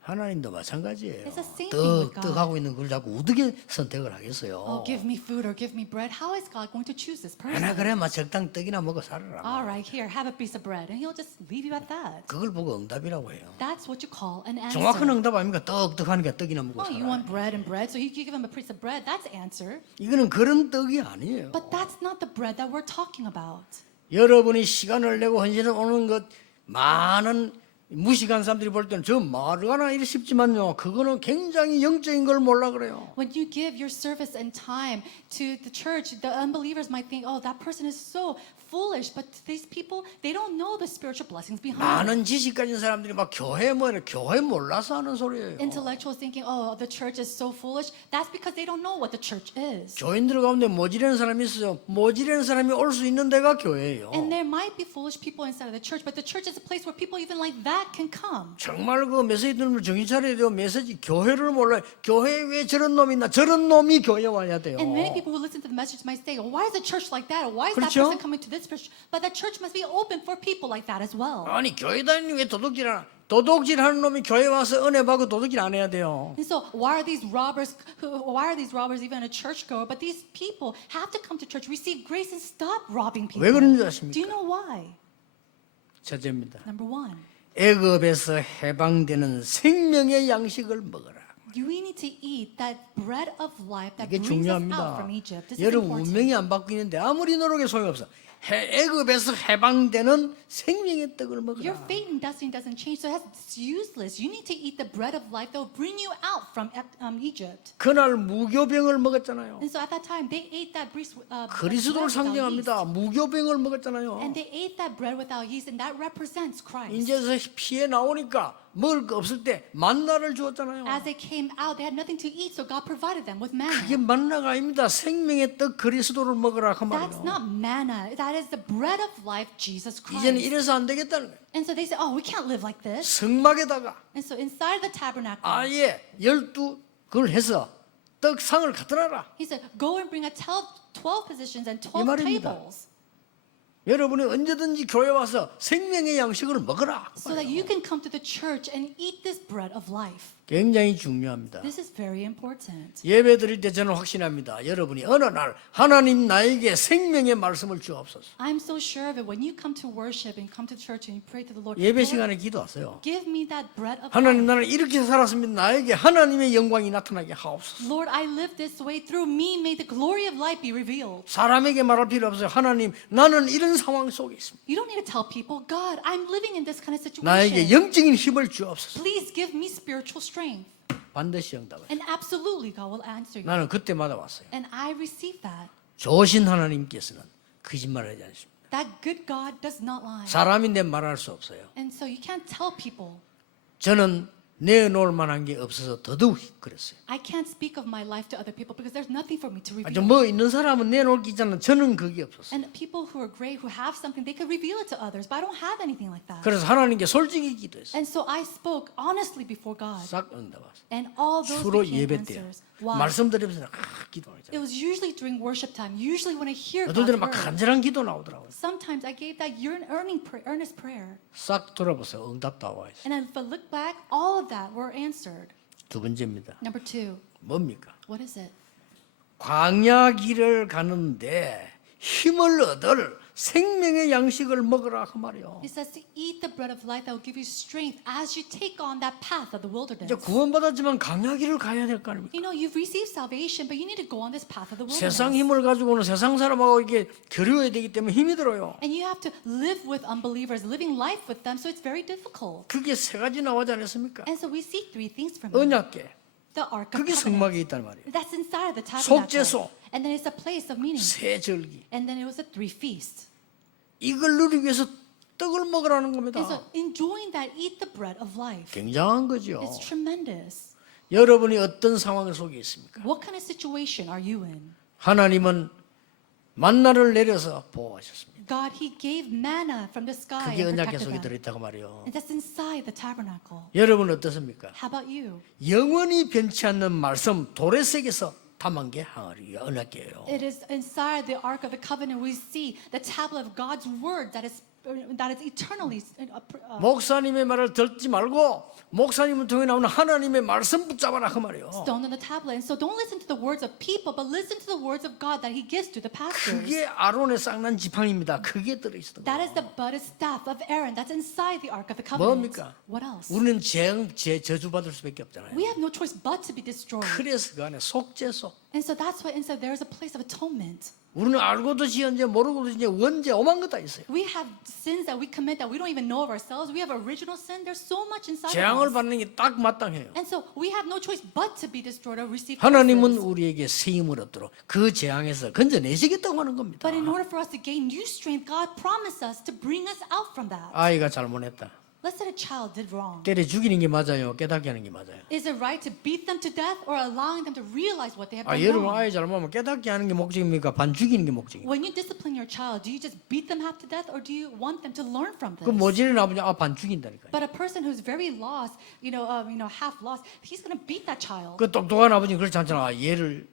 하나님도 마찬가지예요. It's the same thing with God. 떡하고 있는 걸 자꾸 어떻게 선택을 하겠어요? Oh, give me food or give me bread. How is God going to choose this person? 하나 그래, 막 적당 떡이나 먹어 살아라. All right, here, have a piece of bread. And he'll just leave you at that. 그걸 보고 응답이라고 해요. That's what you call an 정확한 answer. 응답 아닙니까? 떡 하니까 떡이나 먹고 Oh, you 살아. want bread and bread, so you give him a piece of bread. That's answer. 이거는 그런 떡이 아니에요. But that's not the bread that we're talking about. 여러분이 시간을 내고 헌신을 오는 것 많은 무식한 사람들이 볼 때는 저 말하나 이리 싶지만요, 그거는 굉장히 영적인 걸 몰라 그래요. When you give your service and time to the church, the unbelievers might think, oh, that person is so foolish. But these people, they don't know the spiritual blessings behind it. 많은 지식 가진 사람들이 막 교회 교회 몰라서 하는 소리예요. Intellectuals thinking, oh, the church is so foolish. That's because they don't know what the church is. 교인들 가운데 모지르는 사람이 있어요. 모지르는 사람이 올 수 있는 데가 교회예요. And there might be foolish people inside of the church, but the church is a place where people even like that can come. 정말 그 메시지 들으면 정신 차려야 돼요. 메시지 교회를 몰라요. 교회에 왜 저런 놈이 있나? 저런 놈이 교회 와야 돼요. And many people who listen to the message might say, oh, why is the church like that? Or why is that 그렇죠? person coming to this church? But the church must be open for people like that as well. 아니 교회 다니는 왜 도둑질하나? 도둑질하는 놈이 교회 와서 은혜 받고 도둑질 안 해야 돼요. And so why are these robbers even a churchgoer? But these people have to come to church, receive grace, and stop robbing people. 왜 그런지 Do 아십니까? you know why? 첫째입니다. Number one, 애굽에서 해방되는 생명의 양식을 먹어라. we need to eat that bread of life that 이게 brings us out 중요합니다. from Egypt. This is 여러분 important. 운명이 안 바뀌는데 아무리 노력해 소용없어. 애굽에서 해방되는 생명의 떡을 Your 먹어라. fate and destiny doesn't change, so it's useless. You need to eat the bread of life that will bring you out from Egypt. 그날 무교병을 먹었잖아요. And so at that time, they ate that bread 그리스도를 without yeast. 상징합니다. 무교병을 먹었잖아요. And they ate that bread without yeast, and that represents Christ. 이제서 피해 나오니까 먹을 거 없을 때 만나를 주었잖아요. As they came out, they had nothing to eat, so God provided them with manna. 그게 만나가 아닙니다. 생명의 떡 그리스도를 먹으라 그 That's 말이에요. not manna. That is the bread of life, Jesus 이제는 Christ. 이래서 안 되겠다는 거예요. And so they said, oh, we can't live like this. 성막에다가 And so inside the tabernacle, 아예 12그걸 해서 떡상을 갖다 놔라. he said, go and bring 12 positions and 이 12 말입니다. tables 여러분이 언제든지 교회 와서 생명의 양식을 먹어라. so that you can come to the church and eat this bread of life. 굉장히 중요합니다. This is very important. 예배 드릴 때 저는 확신합니다. 여러분이 어느 날 하나님 나에게 생명의 말씀을 주옵소서. I'm so sure of it. When you come to worship and come to church and you pray to the Lord, 예배 Lord, 시간에 기도하세요. give me that bread of 하나님 life. 나는 이렇게 살았으면 나에게 하나님의 영광이 나타나게 하옵소서. Lord, I live this way. Through me, may the glory of life be revealed. 사람에게 말할 필요 없어요. 하나님 나는 이런 상황 속에 있습니다. You don't need to tell people, God, I'm living in this kind of 나에게 situation. 영적인 힘을 주옵소서. Please give me spiritual strength. 반드시 응답을. And absolutely, God will answer you. 나는 그때마다 왔어요. And I receive that. 좋으신 하나님께서는 거짓말하지 않습니다. That good God does not lie. 사람인데 말할 수 없어요. And so you can't tell people. 저는 내놓을 만한 게 없어서 더더욱 그랬어요. I can't speak of my life to other people because there's nothing for me to 아주 reveal. 뭐 있는 사람은 내놓을 게 있잖아요. 저는 그게 없었어요. And people who are great, who have something, they could reveal it to others, but I don't have anything like that. 그래서 하나님께 솔직히 기도했어요. And so I spoke honestly before God. 싹 응답했어요. And all those 주로 became 예배 때요. answers. Why? 말씀 드리면서 기도하잖아요. It was usually during worship time, usually when I hear 어떨 God's 때는 막 word. 간절한 기도 나오더라고요. Sometimes I gave that earnest prayer. 싹 돌아보세요. 응답 다 와 있어요. And if I look back, all of that were answered. 두 번째입니다. Number two, 뭡니까? what is it? 광야 길을 가는데 힘을 얻을 생명의 양식을 먹으라 그 말이요. It says to eat the bread of life that will give you strength as you take on that path of the wilderness. 이제 구원받았지만 광야 길을 가야 될 거 아닙니까? You know, you've received salvation, but you need to go on this path of the 세상 wilderness. 힘을 가지고는 세상 사람하고 이게 교류해야 되기 때문에 힘이 들어요. And you have to live with unbelievers, living life with them, so it's very difficult. 그게 세 가지 나오지 않았습니까? And so we see three things from it. 언약계, The Ark of 그게 Covenant. 성막에 있단 말이에요. That's inside the 속죄소. tabernacle. And then it's a place of meaning. 새 절기. And then it was a three feast. 이걸 누리기 위해서 떡을 먹으라는 겁니다. And so enjoying that, eat the bread of life. 굉장한 거죠. It's tremendous. 여러분이 어떤 상황 속에 있습니까? What kind of situation are you in? 하나님은 만나를 내려서 보호하셨습니다. God, He gave manna from the sky 그게 and 언약계 protected 속에 them. 들어있다고 말이요. And that's inside the tabernacle. 여러분 어떻습니까? How about you? 영원히 변치 않는 말씀 도래색에서 담은 게 항아리가 언약계예요. It is inside the Ark of the Covenant we see the tablet of God's word that is eternally. 목사님의 말을 듣지 말고 목사님을 통해 나오는 하나님의 말씀 붙잡아라 그 말이에요. Stone on the tablet. And so don't listen to the words of people, but listen to the words of God that He gives to the pastors. 그게 아론의 쌍난 지팡이입니다. 그게 들어있었던 That 거예요. is the budded staff of Aaron. That's inside the Ark of the Covenant. 뭡니까? What else? 우리는 저주받을 수밖에 없잖아요. We have no choice but to be destroyed. 그래서 그 안에 속죄소 And so that's why inside there is a place of atonement. 우리는 알고도 지은지 모르고도 지은지 원죄 오만 것 다 있어요. We have sins that we commit that we don't even know of ourselves. We have original sin. There's so much inside 재앙을 of us. 받는 게 딱 마땅해요. And so we have no choice but to be destroyed or receive 하나님은 curses. 우리에게 새 힘을 얻도록 그 재앙에서 건져내시겠다고 하는 겁니다. But in order for us to gain new strength, God promised us to bring us out from that. 아이가 잘못했다. Let's say a child did wrong. 때려 죽이는 게 맞아요? 깨닫게 하는 게 맞아요? Is it right to beat them to death or allowing them to realize what they have 아, done 여러분 wrong? 아이 잘못하면 깨닫게 하는 게 목적입니까? 반 죽이는 게 목적입니까? When you discipline your child, do you just beat them half to death or do you want them to learn from this? 그 모질은 아버지 반 죽인다니까요. But a person who's very lost, half lost, he's going to beat that child. 그 똑똑한 아버지는 그렇지 않잖아. 아, 얘를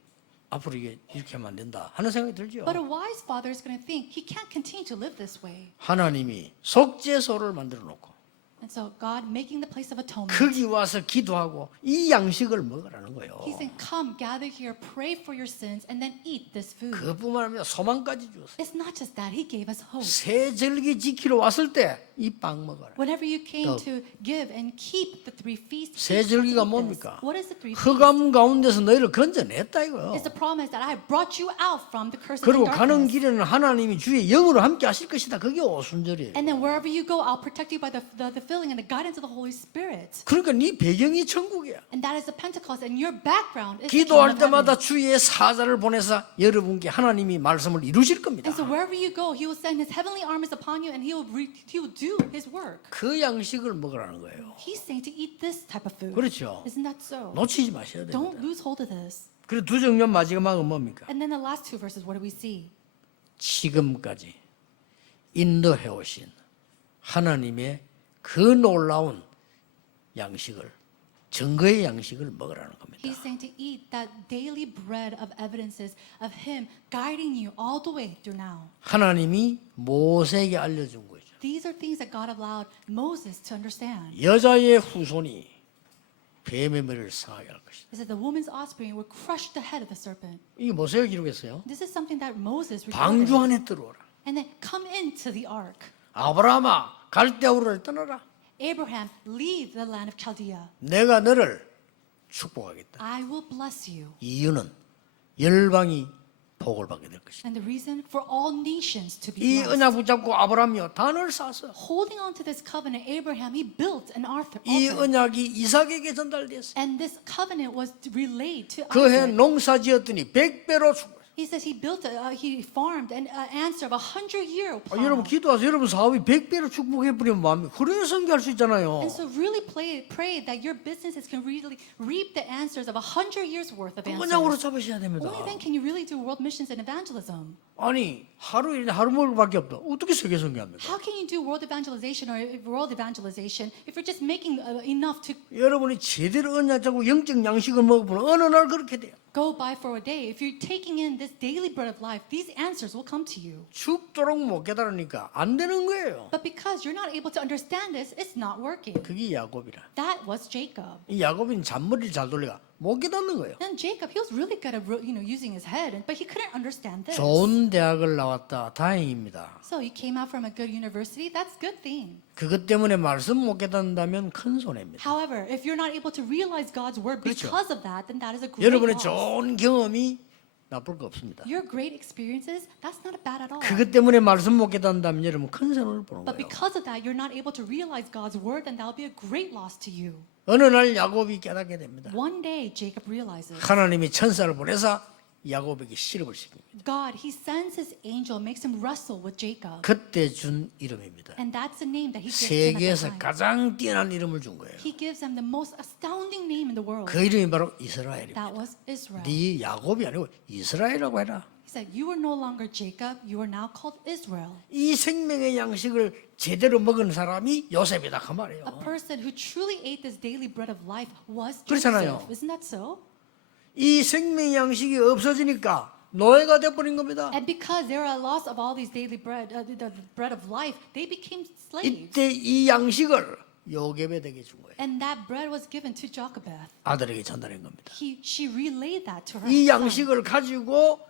앞으로 이렇게 하면 안 된다 하는 생각이 들죠. But a wise father is going to think he can't continue to live this way. 하나님이 속죄소를 만들어 놓고 And so God making the place of atonement. 거기 와서 기도하고 이 양식을 먹으라는 거예요. He said, come, gather here, pray for your sins, and then eat this food. 그뿐만 아니라 소망까지 주었어요. It's not just that. He gave us hope. 새 절기 지키러 왔을 때 이 빵 먹어라. Whenever you came 또 to give and keep the three feasts, 새 please 절기가 eat this. 뭡니까? What is the three feasts? 흑암 가운데서 너희를 건져냈다 이거요. It's the promise that I have brought you out from the curses 그리고 and 가는 darkness. 길에는 하나님이 주의 영으로 함께 하실 것이다. 그게 오순절이에요. And then wherever you go, I'll protect you by the filling and the guidance of the Holy Spirit. 그러니까 네 배경이 천국이야. And that is the Pentecost, and your background is the 기도할 kingdom of 때마다 heaven. 주의 사자를 보내서 여러분께 하나님이 말씀을 이루실 겁니다. And so wherever you go, He will send His heavenly armies upon you, and He will do His work. 그 양식을 먹으라는 거예요. He's saying to eat this type of food. 그렇죠. Isn't that so? 놓치지 마셔야 Don't 됩니다. lose hold of this. 그리고 두 정년 마지막은 뭡니까? And then the last two verses, what do we see? 지금까지 인도해 오신 하나님의 그 놀라운 양식을 증거의 양식을 먹으라는 겁니다. He's saying to eat that daily bread of evidences of Him guiding you all the way through now. 하나님이 모세에게 알려준 거죠. These are things that God allowed Moses to understand. 여자의 후손이 뱀의 머리를 상하게 할 것이다. It said the woman's offspring would crush the head of the serpent. 이게 모세가 기록했어요. This is something that Moses 방주 recorded. 안에 들어오라. And then come into the ark. 아브라함아 갈대아우를 떠나라. Abraham, leave the land of Chaldea. 내가 너를 축복하겠다. I will bless you. 이유는 열방이 복을 받게 될 것이다. And the reason for all nations to be 이 blessed. 언약 붙잡고 아브라함이요 단을 쌓았어. Holding on to this covenant, Abraham, he built an altar. 이 언약이 이삭에게 전달됐어. And this covenant was relayed to 그해 Isaac. 농사지었더니 100배로 축복. He says he he farmed an answer of 100-year 여러분 plow. 기도하세요. 여러분 사업이 100배로 축복해 버리면 마음이 그래 성교할 수 있잖아요. And so really pray that your businesses can really reap the answers of 100 years worth of 그 언약으로 answers. 잡으셔야 됩니다. Only then can you really do world missions and evangelism. 아니 하루 먹을밖에 없다. 어떻게 세계 선교합니까? How can you do world evangelization if you're just making enough to 여러분이 제대로 언약 잡고 영적 양식을 먹어보면 어느 날 그렇게 돼요. go by for a day? If you're taking in this daily bread of life, these answers will come to you. 죽도록 못 깨달으니까 안 되는 거예요. But because you're not able to understand this, it's not working. 그게 야곱이라. That was Jacob. 이 야곱은 잔머리를 잘 돌리가 못 깨닫는 거예요. And Jacob, he was really good at using his head, but he couldn't understand this. 좋은 대학을 나왔다. 다행입니다. So you came out from a good university. That's a good thing. 그것 때문에 말씀 못 깨닫는다면 큰 손해입니다. However, if you're not able to realize God's word 그렇죠. because of that, then that is a great 여러분의 loss. 좋은 경험이 나쁠 거 없습니다. Your great experiences, that's not bad at all. 그것 때문에 말씀 못 깨닫는다면 여러분 큰 손해를 보는 But 거예요. because of that, you're not able to realize God's word, then that will be a great loss to you. 어느 날 야곱이 깨닫게 됩니다. One day, Jacob realizes 하나님이 천사를 보내서 야곱에게 시름을 시킵니다. God, he sends his angel, makes him wrestle with Jacob. 그때 준 이름입니다. And that's the name that he gives him at 세계에서 that time. 가장 뛰어난 이름을 준 거예요. He gives him the most astounding name in the world. 그 이름이 바로 이스라엘입니다. That was Israel. 네 야곱이 아니고 이스라엘이라고 해라. He said, you are no longer Jacob, you are now called Israel. 이 생명의 양식을 제대로 먹은 사람이 요셉이다 그 A 말이에요. person who truly ate this daily bread of life was 그렇잖아요. Joseph. Isn't that so? 이 생명의 양식이 없어지니까 노예가 돼버린 겁니다. And because there are a loss of all these daily bread, the bread of life, they became slaves. 이때 이 양식을 요게벳에게 준 거예요. And that bread was given to Jochebed. 아들에게 전달한 겁니다. She relayed that to her 이 son. 양식을 가지고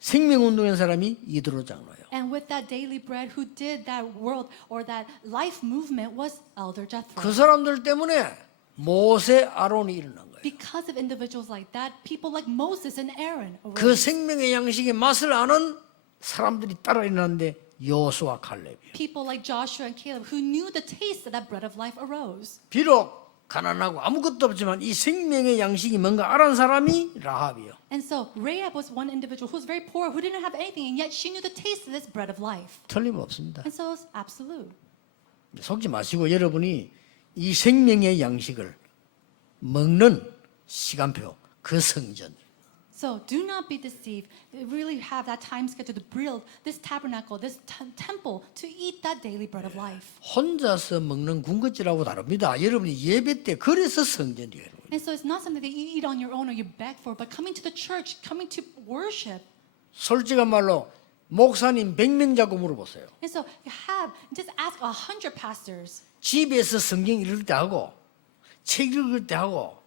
생명운동한 사람이 이드로 장로예요. And with that daily bread, who did that world or that life movement was Elder Jethro. 그 사람들 때문에 모세 아론이 일어난 거예요. Because of individuals like that, people like Moses and Aaron 그 arose. 생명의 양식의 맛을 아는 사람들이 따라 일어났는데 여호수아 칼렙이에요. People like Joshua and Caleb who knew the taste of that bread of life arose. 비록 가난하고 아무것도 없지만 이 생명의 양식이 뭔가 알은 사람이 라합이요. And so Rahab was one individual who was very poor, who didn't have anything, and yet she knew the taste of this bread of life. 틀림없습니다. And so it's absolute. 속지 마시고 여러분이 이 생명의 양식을 먹는 시간표, 그 성전. So do not be deceived. They really have that time schedule to build this tabernacle, this temple, to eat that daily bread of life. 혼자서 먹는 군것질하고 다릅니다. 여러분이 예배 때 그래서 성전이에요. And so it's not something that you eat on your own or you beg for, but coming to the church, coming to worship. 솔직한 말로 목사님 100명 자고 물어보세요. And so you have, just ask 100 pastors. 집에서 성경 읽을 때 하고 책 읽을 때 하고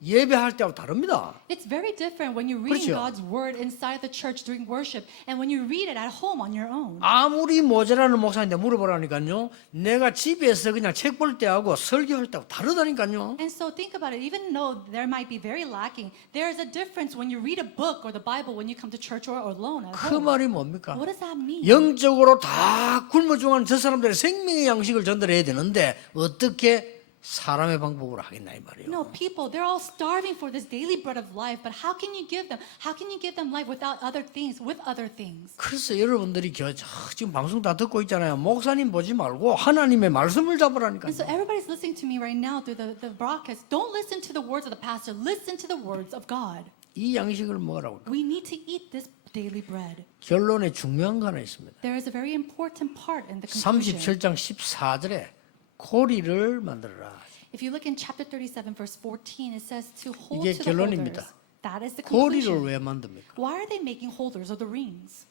예배할 때하고 다릅니다. It's very different when you're reading 그렇죠. God's word inside the church during worship and when you read it at home on your own. 아무리 모자라는 목사인데 물어보라니까요. 내가 집에서 그냥 책 볼 때하고 설교할 때하고 다르다니까요. And so think about it, even though there might be very lacking, there's a difference when you read a book or the Bible when you come to church or alone at 그 home. 말이 뭡니까? What does that mean? 영적으로 다 굶어 죽은 저 사람들의 생명의 양식을 전달해야 되는데 어떻게 사람의 방법으로 하겠나 이 말이에요. No, people, they're all starving for this daily bread of life, but how can you give them? How can you give them life without other things, with other things? 그래서 여러분들이 지금 방송 다 듣고 있잖아요. 목사님 보지 말고 하나님의 말씀을 잡으라니까요. And so everybody's listening to me right now through the broadcast. Don't listen to the words of the pastor. Listen to the words of God. 이 양식을 먹으라고. We need to eat this daily bread. 결론에 중요한 거 하나 있습니다. There is a very important part in the conclusion. 37장 14절에 고리를 만들어라. If you look in chapter 37, verse 14, it says to hold 이게 to the 결론입니다. holders. That is the 고리를 conclusion. 왜 만듭니까? Why are they making holders of the rings?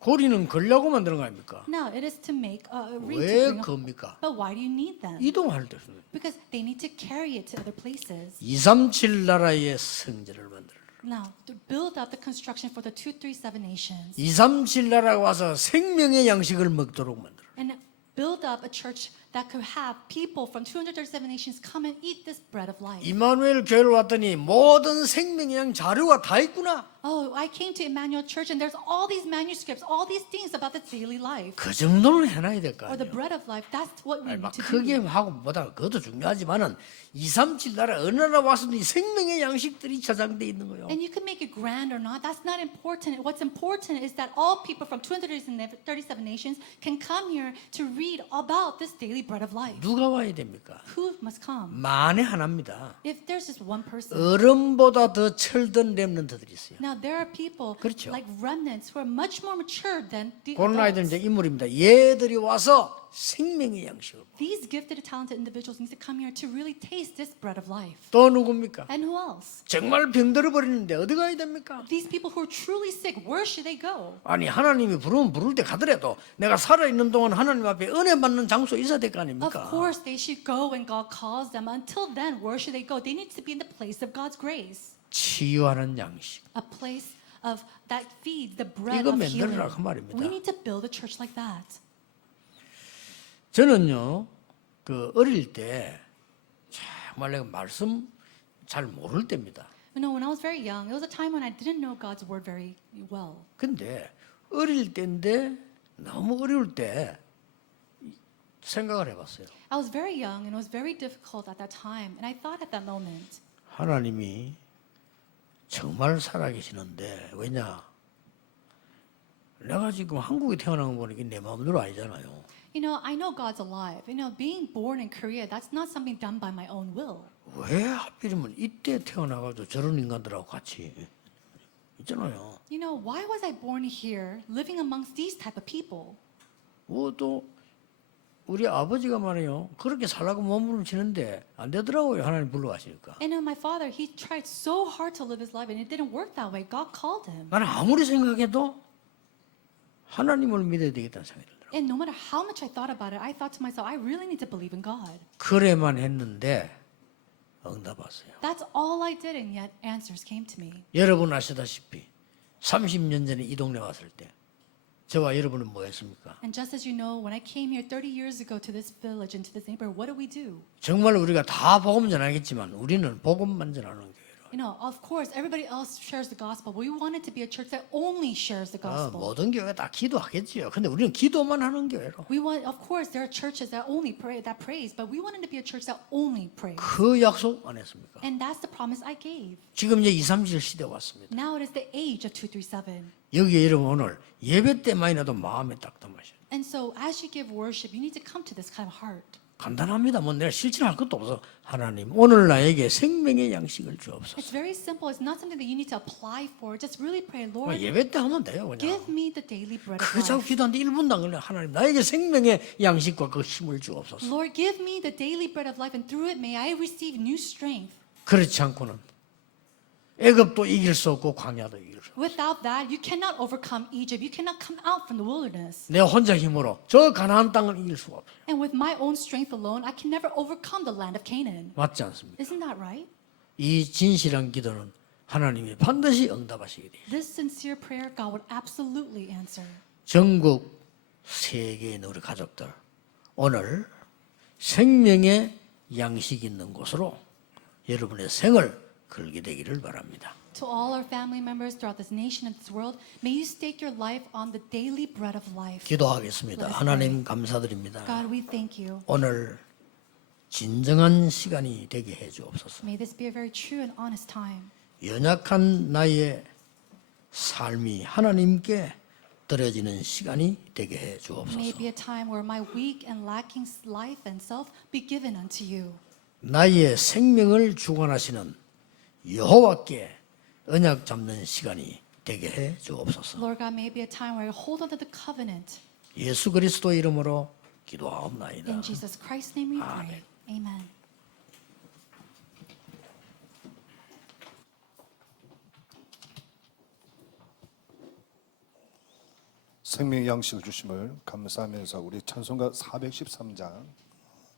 고리는 걸려고 만드는 거 아닙니까? Now, it is to make a ring to 왜 bring up. 겁니까? But why do you need them? 이동할 때. Because they need to carry it to other places. 237 나라의 성전을 만들어라. Now, to build up the construction for the 237 nations 237 나라가 와서 생명의 양식을 먹도록 만들어라. and build up a church that could have people from 237 nations come and eat this bread of life. 이마누엘 교회를 왔더니 모든 생명의 양 자료가 다 있구나. Oh, I came to Emmanuel Church and there's all these manuscripts, all these things about the daily life 그 정도는 해놔야 될 거 or the 아니에요. bread of life. That's what we 아니, 막 need to 크게 do. 하고 보다 그것도 중요하지만은 237 나라 어느 나라 와서도 이 생명의 양식들이 저장돼 있는 거예요. And you can make it grand or not. That's not important. What's important is that all people from 237 nations can come here to read about this daily bread of life. 누가 와야 됩니까? Who must come? 만에 하나입니다. If there's just one person. 어른보다 더 철든 렘넌트들이 있어요. Now there are people 그렇죠. like remnants who are much more mature than the 그런 아이들은 adults. 이제 인물입니다. 얘들이 와서 생명의 양식을. These gifted, talented individuals need to come here to really taste this bread of life. 또 누굽니까? And who else? 정말 병들어 버리는데 어디 가야 됩니까? These people who are truly sick, where should they go? 아니 하나님이 부르면 부를 때 가더라도 내가 살아 있는 동안 하나님 앞에 은혜 받는 장소에 있어야 될 거 Of 아닙니까? course, they should go when God calls them. Until then, where should they go? They need to be in the place of God's grace, 치유하는 양식. a place of that feeds the bread 이거 of healing. 만들어라 그 말입니다. We need to build a church like that. 저는요 그 어릴 때 정말 내가 말씀 잘 모를 때입니다. You know, when I was very young, it was a time when I didn't know God's word very well. 근데 어릴 때인데 너무 어려울 때 생각을 해봤어요. I was very young and it was very difficult at that time. And I thought at that moment, 하나님이 정말 살아계시는데 왜냐? 내가 지금 한국에 태어난 거 보니까 내 마음대로 아니잖아요. you know, I know God's alive. You know, being born in Korea, that's not something done by my own will. 왜 하필이면 이때 태어나가지고 저런 인간들하고 같이 있잖아요. You know, why was I born here, living amongst these type of people? 또 우리 아버지가 말이에요. 그렇게 살라고 몸부림 치는데 안 되더라고요. 하나님 불러가시니까. And my father, he tried so hard to live his life and it didn't work that way. God called him. 나는 아무리 생각해도 하나님을 믿어야 되겠다는 생각이 들더라고요. And no matter how much I thought about it, I thought to myself, I really need to believe in God. 그래만 했는데 응답 왔어요. That's all I did, and yet answers came to me. 여러분 아시다시피 30년 전에 이 동네 왔을 때 저와 여러분은 뭐 했습니까? And just as you know, when I came here 30 years ago to this village and to this neighborhood, what did we do? 정말 우리가 다 복음 전하겠지만 우리는 복음만 전하는 교회로. You know, of course, everybody else shares the gospel, but we wanted to be a church that only shares the gospel. 모든 교회가 다 기도하겠지요. 근데 우리는 기도만 하는 교회로. We want, of course, there are churches that only pray, that praise, but we wanted to be a church that only prays. 그 약속 안 했습니까? And that's the promise I gave. 지금 이제 237 시대 왔습니다. Now it is the age of 237. 여기에 여러분 오늘 예배 때만이라도 마음에 딱딱하셔. And so as you give worship, you need to come to this kind of heart. 간단합니다. 뭐 내가 실천할 것도 없어. 하나님 오늘 나에게 생명의 양식을 주옵소서. It's very simple. It's not something that you need to apply for. Just really pray, 뭐 Lord, 예배 때 하면 돼요. 그냥. give me the daily bread of 그 자꾸 life. 기도하는데 1분도 안 걸려. 하나님 나에게 생명의 양식과 그 힘을 주옵소서. Lord, give me the daily bread of life, and through it may I receive new strength. 그렇지 않고는 애굽도 이길 수 없고 광야도 이길 수 없어. Without that, you cannot overcome Egypt. You cannot come out from the wilderness. 내 혼자 힘으로 저 가나안 땅을 이길 수가 없어. And with my own strength alone, I can never overcome the land of Canaan. 맞지 않습니까? Isn't that right? 이 진실한 기도는 하나님이 반드시 응답하시게 돼요. This sincere prayer, God would absolutely answer. 전국 세계의 우리 가족들 오늘 생명의 양식 있는 곳으로 여러분의 생을 걸게 되기를 바랍니다. To all our family members throughout this nation and this world, may you stake your life on the daily bread of life. 기도하겠습니다. 하나님 감사드립니다. God, we thank you. 오늘 진정한 시간이 되게 해 주옵소서. May this be a very true and honest time. 연약한 나의 삶이 하나님께 드려지는 시간이 되게 해 May 주옵소서. it be a time where my weak and lacking life and self be given unto you. 나의 생명을 주관하시는 여호와께 언약 잡는 시간이 되게 해 주옵소서. Lord God, may it be a time where I hold onto the covenant. 예수 그리스도 이름으로 기도하옵나이다. In Jesus Christ's name we pray. Amen. 생명의 양식을 주심을 감사하면서 우리 찬송가 413장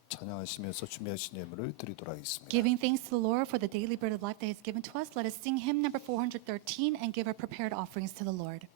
찬양하시면서 준비하신 예물을 드리도록 하겠습니다. Giving thanks to the Lord for the daily bread of life that He has given to us, let us sing hymn number 413 and give our prepared offerings to the Lord.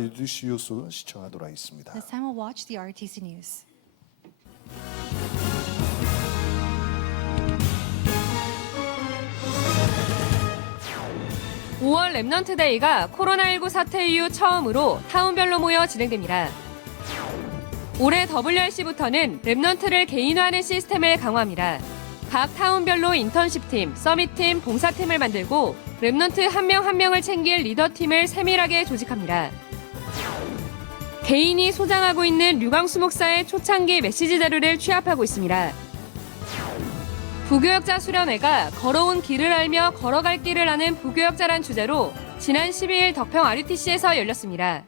RTC 뉴스 시청하도록 하겠습니다. This time we'll watch the RTC News. (5월) 랩넌트 데이가 코로나19 사태 이후 처음으로 타운별로 모여 진행됩니다. 올해 WRC부터는 랩넌트를 개인화하는 시스템을 강화합니다. 각 타운별로 인턴십팀, 서밋팀, 봉사팀을 만들고 랩넌트 한 명 한 명을 챙길 리더팀을 세밀하게 조직합니다. 개인이 소장하고 있는 류광수 목사의 초창기 메시지 자료를 취합하고 있습니다. 부교역자 수련회가 걸어온 길을 알며 걸어갈 길을 아는 부교역자란 주제로 지난 12일 덕평 RUTC에서 열렸습니다.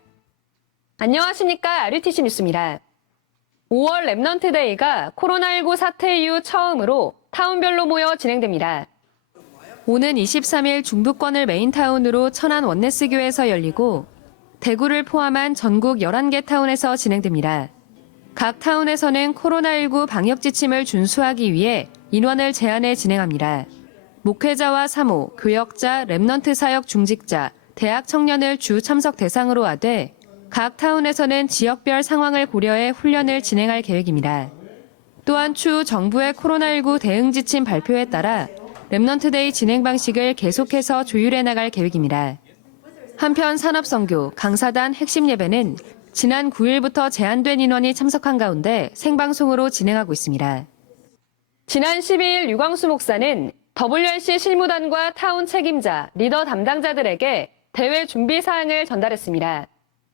안녕하십니까. RUTC 뉴스입니다. 5월 랩넌트 데이가 코로나19 사태 이후 처음으로 타운별로 모여 진행됩니다. 오는 23일 중부권을 메인타운으로 천안 원네스교에서 열리고 대구를 포함한 전국 11개 타운에서 진행됩니다. 각 타운에서는 코로나19 방역 지침을 준수하기 위해 인원을 제한해 진행합니다. 목회자와 사모, 교역자, 랩넌트 사역 중직자, 대학 청년을 주 참석 대상으로 하되 각 타운에서는 지역별 상황을 고려해 훈련을 진행할 계획입니다. 또한 추후 정부의 코로나19 대응 지침 발표에 따라 랩넌트 데이 진행 방식을 계속해서 조율해 나갈 계획입니다. 한편 산업선교, 강사단 핵심 예배는 지난 9일부터 제한된 인원이 참석한 가운데 생방송으로 진행하고 있습니다. 지난 12일 류광수 목사는 WRC 실무단과 타운 책임자, 리더 담당자들에게 대회 준비 사항을 전달했습니다.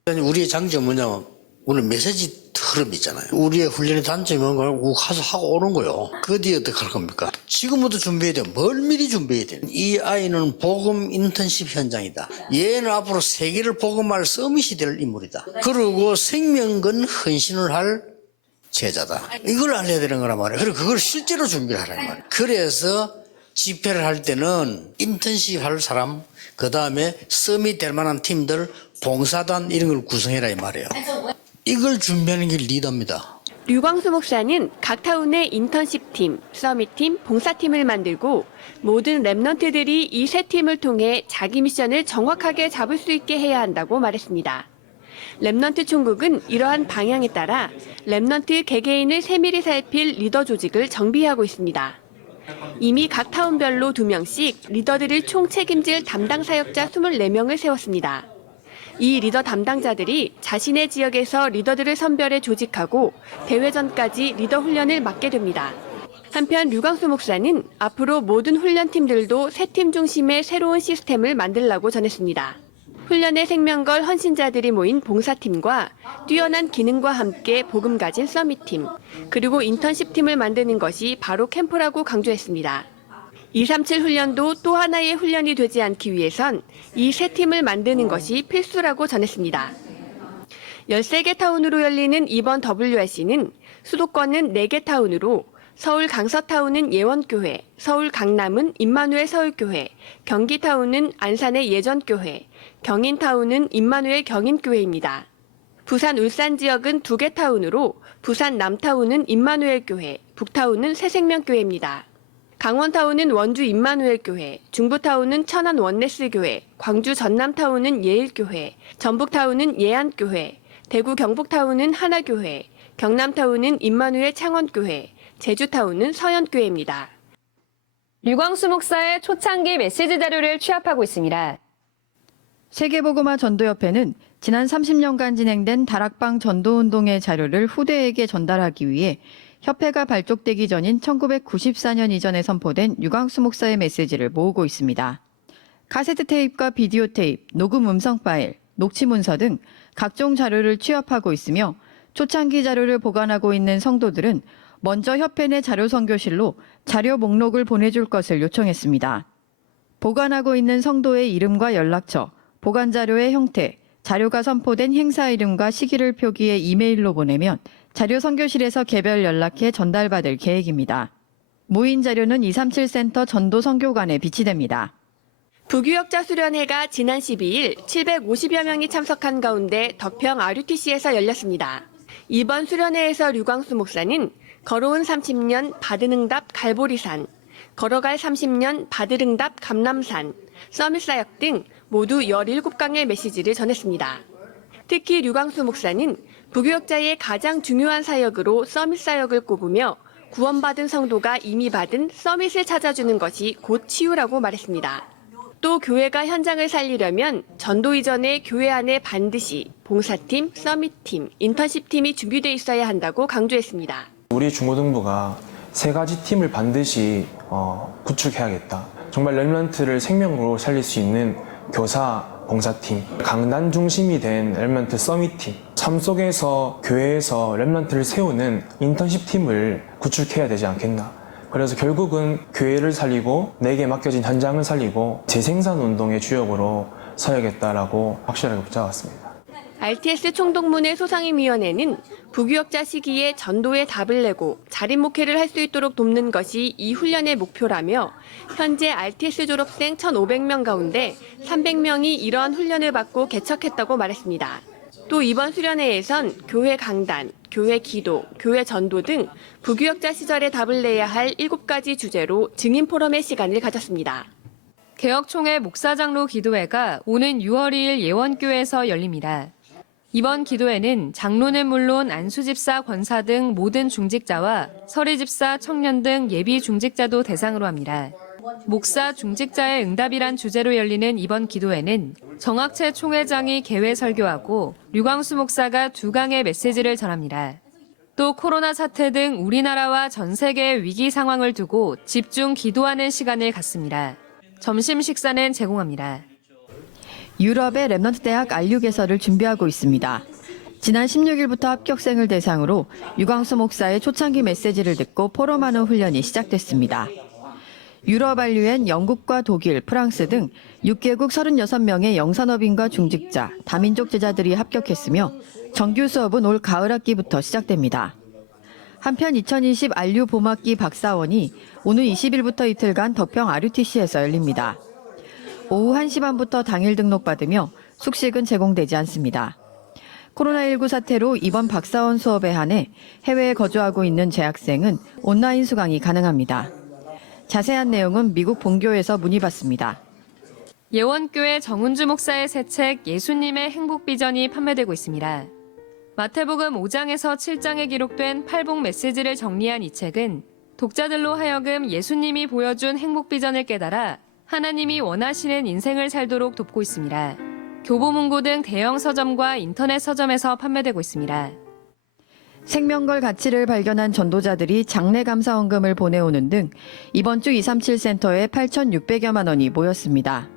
우리의 장점은 뭐냐면 오늘 메시지 흐름 있잖아요. 우리의 훈련의 단점이 뭔가 가서 하고 오는 거요. 그 뒤에 어떻게 할 겁니까? 지금부터 준비해야 돼요. 뭘 미리 준비해야 돼요. 이 아이는 복음 인턴십 현장이다. 얘는 앞으로 세계를 복음할 서밋이 될 인물이다. 그리고 생명건 헌신을 할 제자다. 이걸 알려야 되는 거란 말이에요. 그리고 그걸 실제로 준비를 하란 말이에요. 그래서 집회를 할 때는 인턴십 할 사람, 그 다음에 서밋 될 만한 팀들, 봉사단 이런 걸 구성해라 이 말이에요. 이걸 준비하는 게 리더입니다. 류광수 목사는 각 타운의 인턴십팀, 서밋팀, 봉사팀을 만들고 모든 랩넌트들이 이 세 팀을 통해 자기 미션을 정확하게 잡을 수 있게 해야 한다고 말했습니다. 랩넌트 총국은 이러한 방향에 따라 랩넌트 개개인을 세밀히 살필 리더 조직을 정비하고 있습니다. 이미 각 타운별로 2명씩 리더들을 총 책임질 담당 사역자 24명을 세웠습니다. 이 리더 담당자들이 자신의 지역에서 리더들을 선별해 조직하고 대회 전까지 리더 훈련을 맡게 됩니다. 한편 류광수 목사는 앞으로 모든 훈련팀들도 세 팀 중심의 새로운 시스템을 만들라고 전했습니다. 훈련에 생명 걸 헌신자들이 모인 봉사팀과 뛰어난 기능과 함께 복음 가진 서밋팀, 그리고 인턴십 팀을 만드는 것이 바로 캠프라고 강조했습니다. 237 훈련도 또 하나의 훈련이 되지 않기 위해선 이 세 팀을 만드는 것이 필수라고 전했습니다. 13개 타운으로 열리는 이번 WRC는 수도권은 4개 타운으로 서울 강서타운은 예원교회, 서울 강남은 임마누엘 서울교회, 경기타운은 안산의 예전교회, 경인타운은 임마누엘 경인교회입니다. 부산 울산 지역은 2개 타운으로 부산 남타운은 임마누엘교회, 북타운은 새생명교회입니다. 강원타운은 원주 임마누엘교회, 중부타운은 천안 원네스교회, 광주 전남타운은 예일교회, 전북타운은 예안교회, 대구 경북타운은 하나교회, 경남타운은 임마누엘 창원교회, 제주타운은 서현교회입니다. 류광수 목사의 초창기 메시지 자료를 취합하고 있습니다. 세계복음화 전도협회는 지난 30년간 진행된 다락방 전도운동의 자료를 후대에게 전달하기 위해 협회가 발족되기 전인 1994년 이전에 선포된 류광수 목사의 메시지를 모으고 있습니다. 카세트 테이프와 비디오 테이프, 녹음 음성 파일, 녹취 문서 등 각종 자료를 취합하고 있으며 초창기 자료를 보관하고 있는 성도들은 먼저 협회 내 자료 선교실로 자료 목록을 보내줄 것을 요청했습니다. 보관하고 있는 성도의 이름과 연락처, 보관 자료의 형태, 자료가 선포된 행사 이름과 시기를 표기해 이메일로 보내면 자료 선교실에서 개별 연락해 전달받을 계획입니다. 모인 자료는 237 센터 전도 선교관에 비치됩니다. 부교역자 수련회가 지난 12일 750여 명이 참석한 가운데 덕평 RUTC에서 열렸습니다. 이번 수련회에서 류광수 목사는 걸어온 30년 받은응답 갈보리산, 걸어갈 30년 받을응답 감람산, 서밋사역 등 모두 17강의 메시지를 전했습니다. 특히 류광수 목사는 부교역자의 가장 중요한 사역으로 서밋 사역을 꼽으며 구원받은 성도가 이미 받은 서밋을 찾아주는 것이 곧 치유라고 말했습니다. 또 교회가 현장을 살리려면 전도 이전에 교회 안에 반드시 봉사팀, 서밋팀, 인턴십팀이 준비돼 있어야 한다고 강조했습니다. 우리 중고등부가 3가지 팀을 반드시 구축해야겠다. 정말 렘넌트를 생명으로 살릴 수 있는 교사, 봉사팀, 강단 중심이 된 렘넌트 서밋팀, 삶 속에서 교회에서 렘넌트를 세우는 인턴십 팀을 구축해야 되지 않겠나. 그래서 결국은 교회를 살리고 내게 맡겨진 현장을 살리고 재생산 운동의 주역으로 서야겠다라고 확실하게 붙잡았습니다. RTS 총동문회 소상임위원회는 부교역자 시기에 전도에 답을 내고 자립 목회를 할 수 있도록 돕는 것이 이 훈련의 목표라며 현재 RTS 졸업생 1,500명 가운데 300명이 이러한 훈련을 받고 개척했다고 말했습니다. 또 이번 수련회에선 교회 강단, 교회 기도, 교회 전도 등 부교역자 시절에 답을 내야 할 7가지 주제로 증인 포럼의 시간을 가졌습니다. 개혁총회 목사장로 기도회가 오는 6월 2일 예원교회에서 열립니다. 이번 기도회는 장로는 물론 안수집사, 권사 등 모든 중직자와 서리집사, 청년 등 예비 중직자도 대상으로 합니다. 목사 중직자의 응답이란 주제로 열리는 이번 기도회는 정학채 총회장이 개회 설교하고 류광수 목사가 2강의 메시지를 전합니다. 또 코로나 사태 등 우리나라와 전 세계의 위기 상황을 두고 집중 기도하는 시간을 갖습니다. 점심 식사는 제공합니다. 유럽의 렘넌트 대학 안류 개설을 준비하고 있습니다. 지난 16일부터 합격생을 대상으로 유광수 목사의 초창기 메시지를 듣고 포럼하는 훈련이 시작됐습니다. 유럽 안류엔 영국과 독일, 프랑스 등 6개국 36명의 영산업인과 중직자, 다민족 제자들이 합격했으며 정규 수업은 올 가을 학기부터 시작됩니다. 한편 2020 안류 봄학기 박사원이 오는 20일부터 이틀간 덕평 RUTC에서 열립니다. 오후 1시 반부터 당일 등록받으며 숙식은 제공되지 않습니다. 코로나19 사태로 이번 박사원 수업에 한해 해외에 거주하고 있는 재학생은 온라인 수강이 가능합니다. 자세한 내용은 미국 본교에서 문의받습니다. 예원교회 정은주 목사의 새 책 예수님의 행복비전이 판매되고 있습니다. 마태복음 5장에서 7장에 기록된 팔복 메시지를 정리한 이 책은 독자들로 하여금 예수님이 보여준 행복비전을 깨달아 하나님이 원하시는 인생을 살도록 돕고 있습니다. 교보문고 등 대형 서점과 인터넷 서점에서 판매되고 있습니다. 생명걸 가치를 발견한 전도자들이 장례 감사원금을 보내오는 등 이번 주 237 센터에 8,600여만 원이 모였습니다.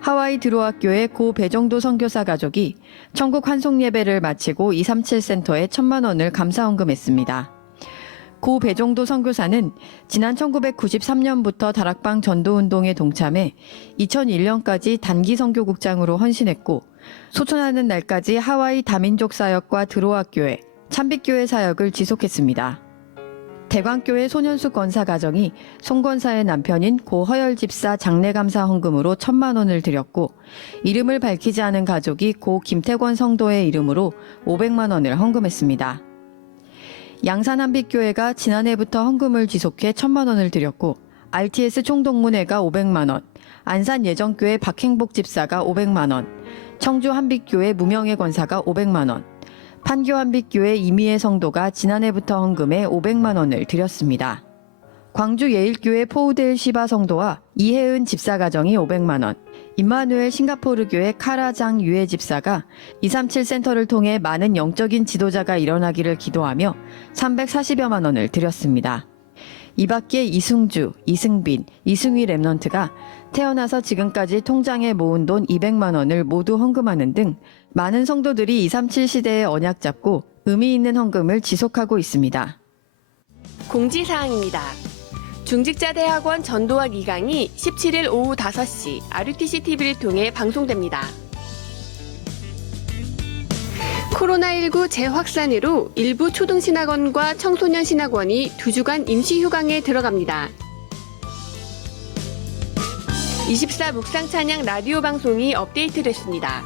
하와이 드로학교의 고 배종도 선교사 가족이 천국 환송 예배를 마치고 237 센터에 1,000만 원을 감사원금했습니다. 고 배종도 선교사는 지난 1993년부터 다락방 전도운동에 동참해 2001년까지 단기 선교국장으로 헌신했고 소천하는 날까지 하와이 다민족 사역과 드로학교회, 참빛교회 사역을 지속했습니다. 대광교회 손현숙 권사 가정이 송 권사의 남편인 고 허열 집사 장례감사 헌금으로 1,000만 원을 드렸고 이름을 밝히지 않은 가족이 고 김태권 성도의 이름으로 500만 원을 헌금했습니다. 양산 한빛교회가 지난해부터 헌금을 지속해 1,000만 원을 드렸고 RTS 총동문회가 500만 원, 안산 예정교회 박행복 집사가 500만 원, 청주 한빛교회 무명의 권사가 500만 원, 판교 한빛교회 이미애 성도가 지난해부터 헌금해 500만 원을 드렸습니다. 광주 예일교회 포우델 시바 성도와 이혜은 집사 가정이 500만 원, 임마누엘 싱가포르교회 카라장 유해 집사가 237 센터를 통해 많은 영적인 지도자가 일어나기를 기도하며 340여만 원을 드렸습니다. 이 밖에 이승주, 이승빈, 이승휘 렘넌트가 태어나서 지금까지 통장에 모은 돈 200만 원을 모두 헌금하는 등 많은 성도들이 237 시대에 언약 잡고 의미 있는 헌금을 지속하고 있습니다. 공지사항입니다. 중직자대학원 전도학 2강이 17일 오후 5시 RUTC TV를 통해 방송됩니다. 코로나19 재확산으로 일부 초등신학원과 청소년신학원이 2주간 임시휴강에 들어갑니다. 24 묵상찬양 라디오 방송이 업데이트됐습니다.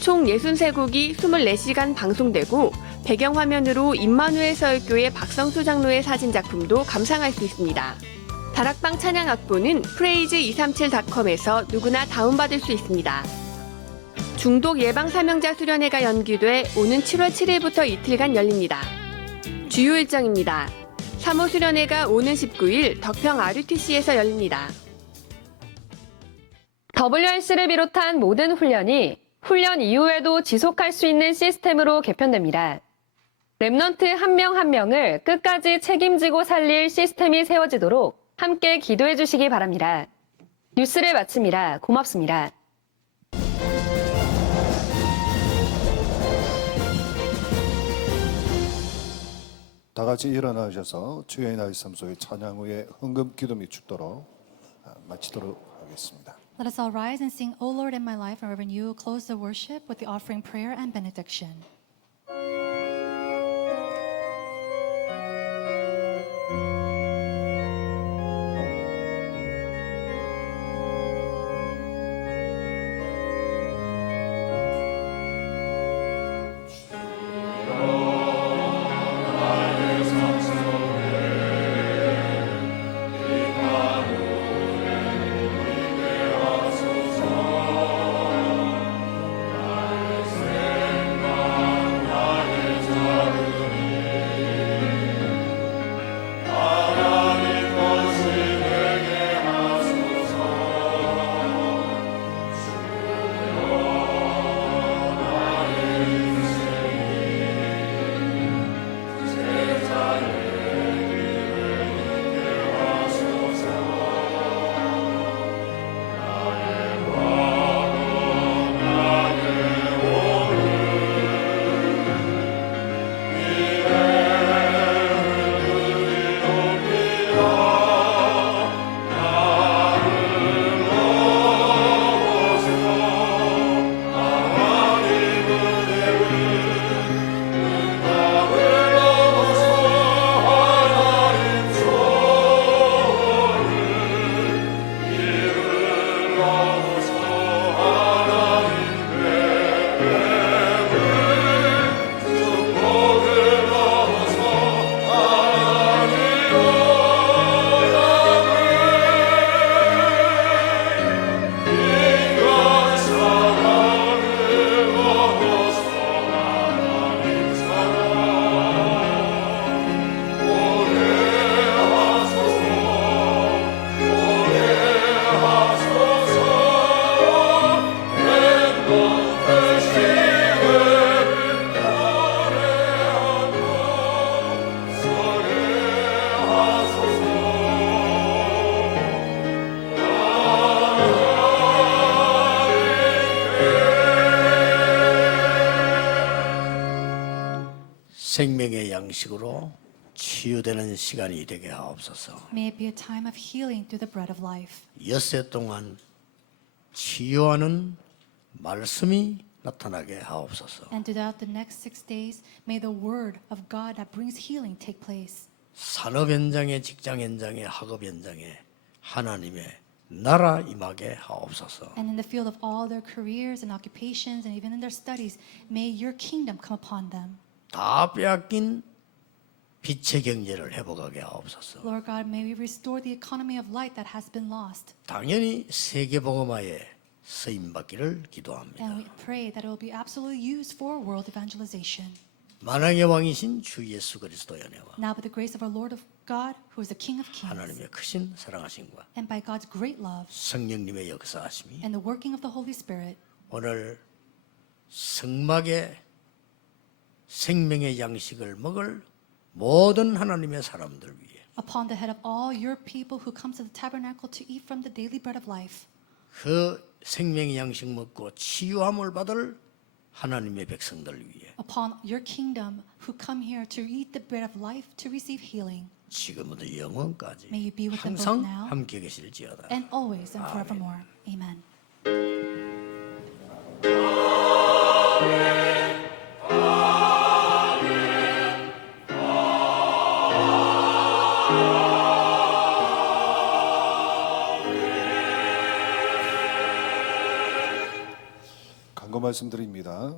총 63곡이 24시간 방송되고 배경화면으로 임마누엘 서울교회 박성수 장로의 사진작품도 감상할 수 있습니다. 다락방 찬양 악보는 프레이즈237.com에서 누구나 다운받을 수 있습니다. 중독 예방 사명자 수련회가 연기돼 오는 7월 7일부터 이틀간 열립니다. 주요 일정입니다. 3호 수련회가 오는 19일 덕평 RUTC에서 열립니다. WRC를 비롯한 모든 훈련이 훈련 이후에도 지속할 수 있는 시스템으로 개편됩니다. 랩넌트 한 명 한 명을 끝까지 책임지고 살릴 시스템이 세워지도록 함께 기도해 주시기 바랍니다. 뉴스를 마칩니다. 고맙습니다. 다 같이 일어나셔서 주의 말씀소의 찬양 후에 헌금 기도 및 축도로 마치도록 하겠습니다. Let us all rise and sing, O Lord in my life, and Reverend Yu will close the worship with the offering prayer and benediction. 생명의 양식으로 치유되는 시간이 되게 하옵소서. May it be a time of healing through the bread of life. 엿새 동안 치유하는 말씀이 나타나게 하옵소서. And throughout the next 6 days, may the word of God that brings healing take place. 산업 현장에, 직장 현장에, 학업 현장에 하나님의 나라 임하게 하옵소서. And in the field of all their careers and occupations and even in their studies, may your kingdom come upon them. 다 빼앗긴 빛의 경제를 회복하게 하옵소서. Lord God, may we restore the economy of light that has been lost. 당연히 세계복음화에 쓰임 받기를 기도합니다. And we pray that it will be absolutely used for world evangelization. 만왕의 왕이신 주 예수 그리스도의 은혜와 Now by the grace of our Lord of God, who is the King of Kings, 하나님의 크신 사랑하심과 and by God's great love 성령님의 역사하심이 and the working of the Holy Spirit, 오늘 성막의 생명의 양식을 먹을 모든 하나님의 사람들 위해 upon the head of all your people who come to the tabernacle to eat from the daily bread of life, 그 생명의 양식 먹고 치유함을 받을 하나님의 백성들 위해 upon your kingdom who come here to eat the bread of life to receive healing. 지금부터 영원까지 May you be with them both 항상 now 함께 계실지어다. and always and forevermore. Amen. 간구 말씀드립니다.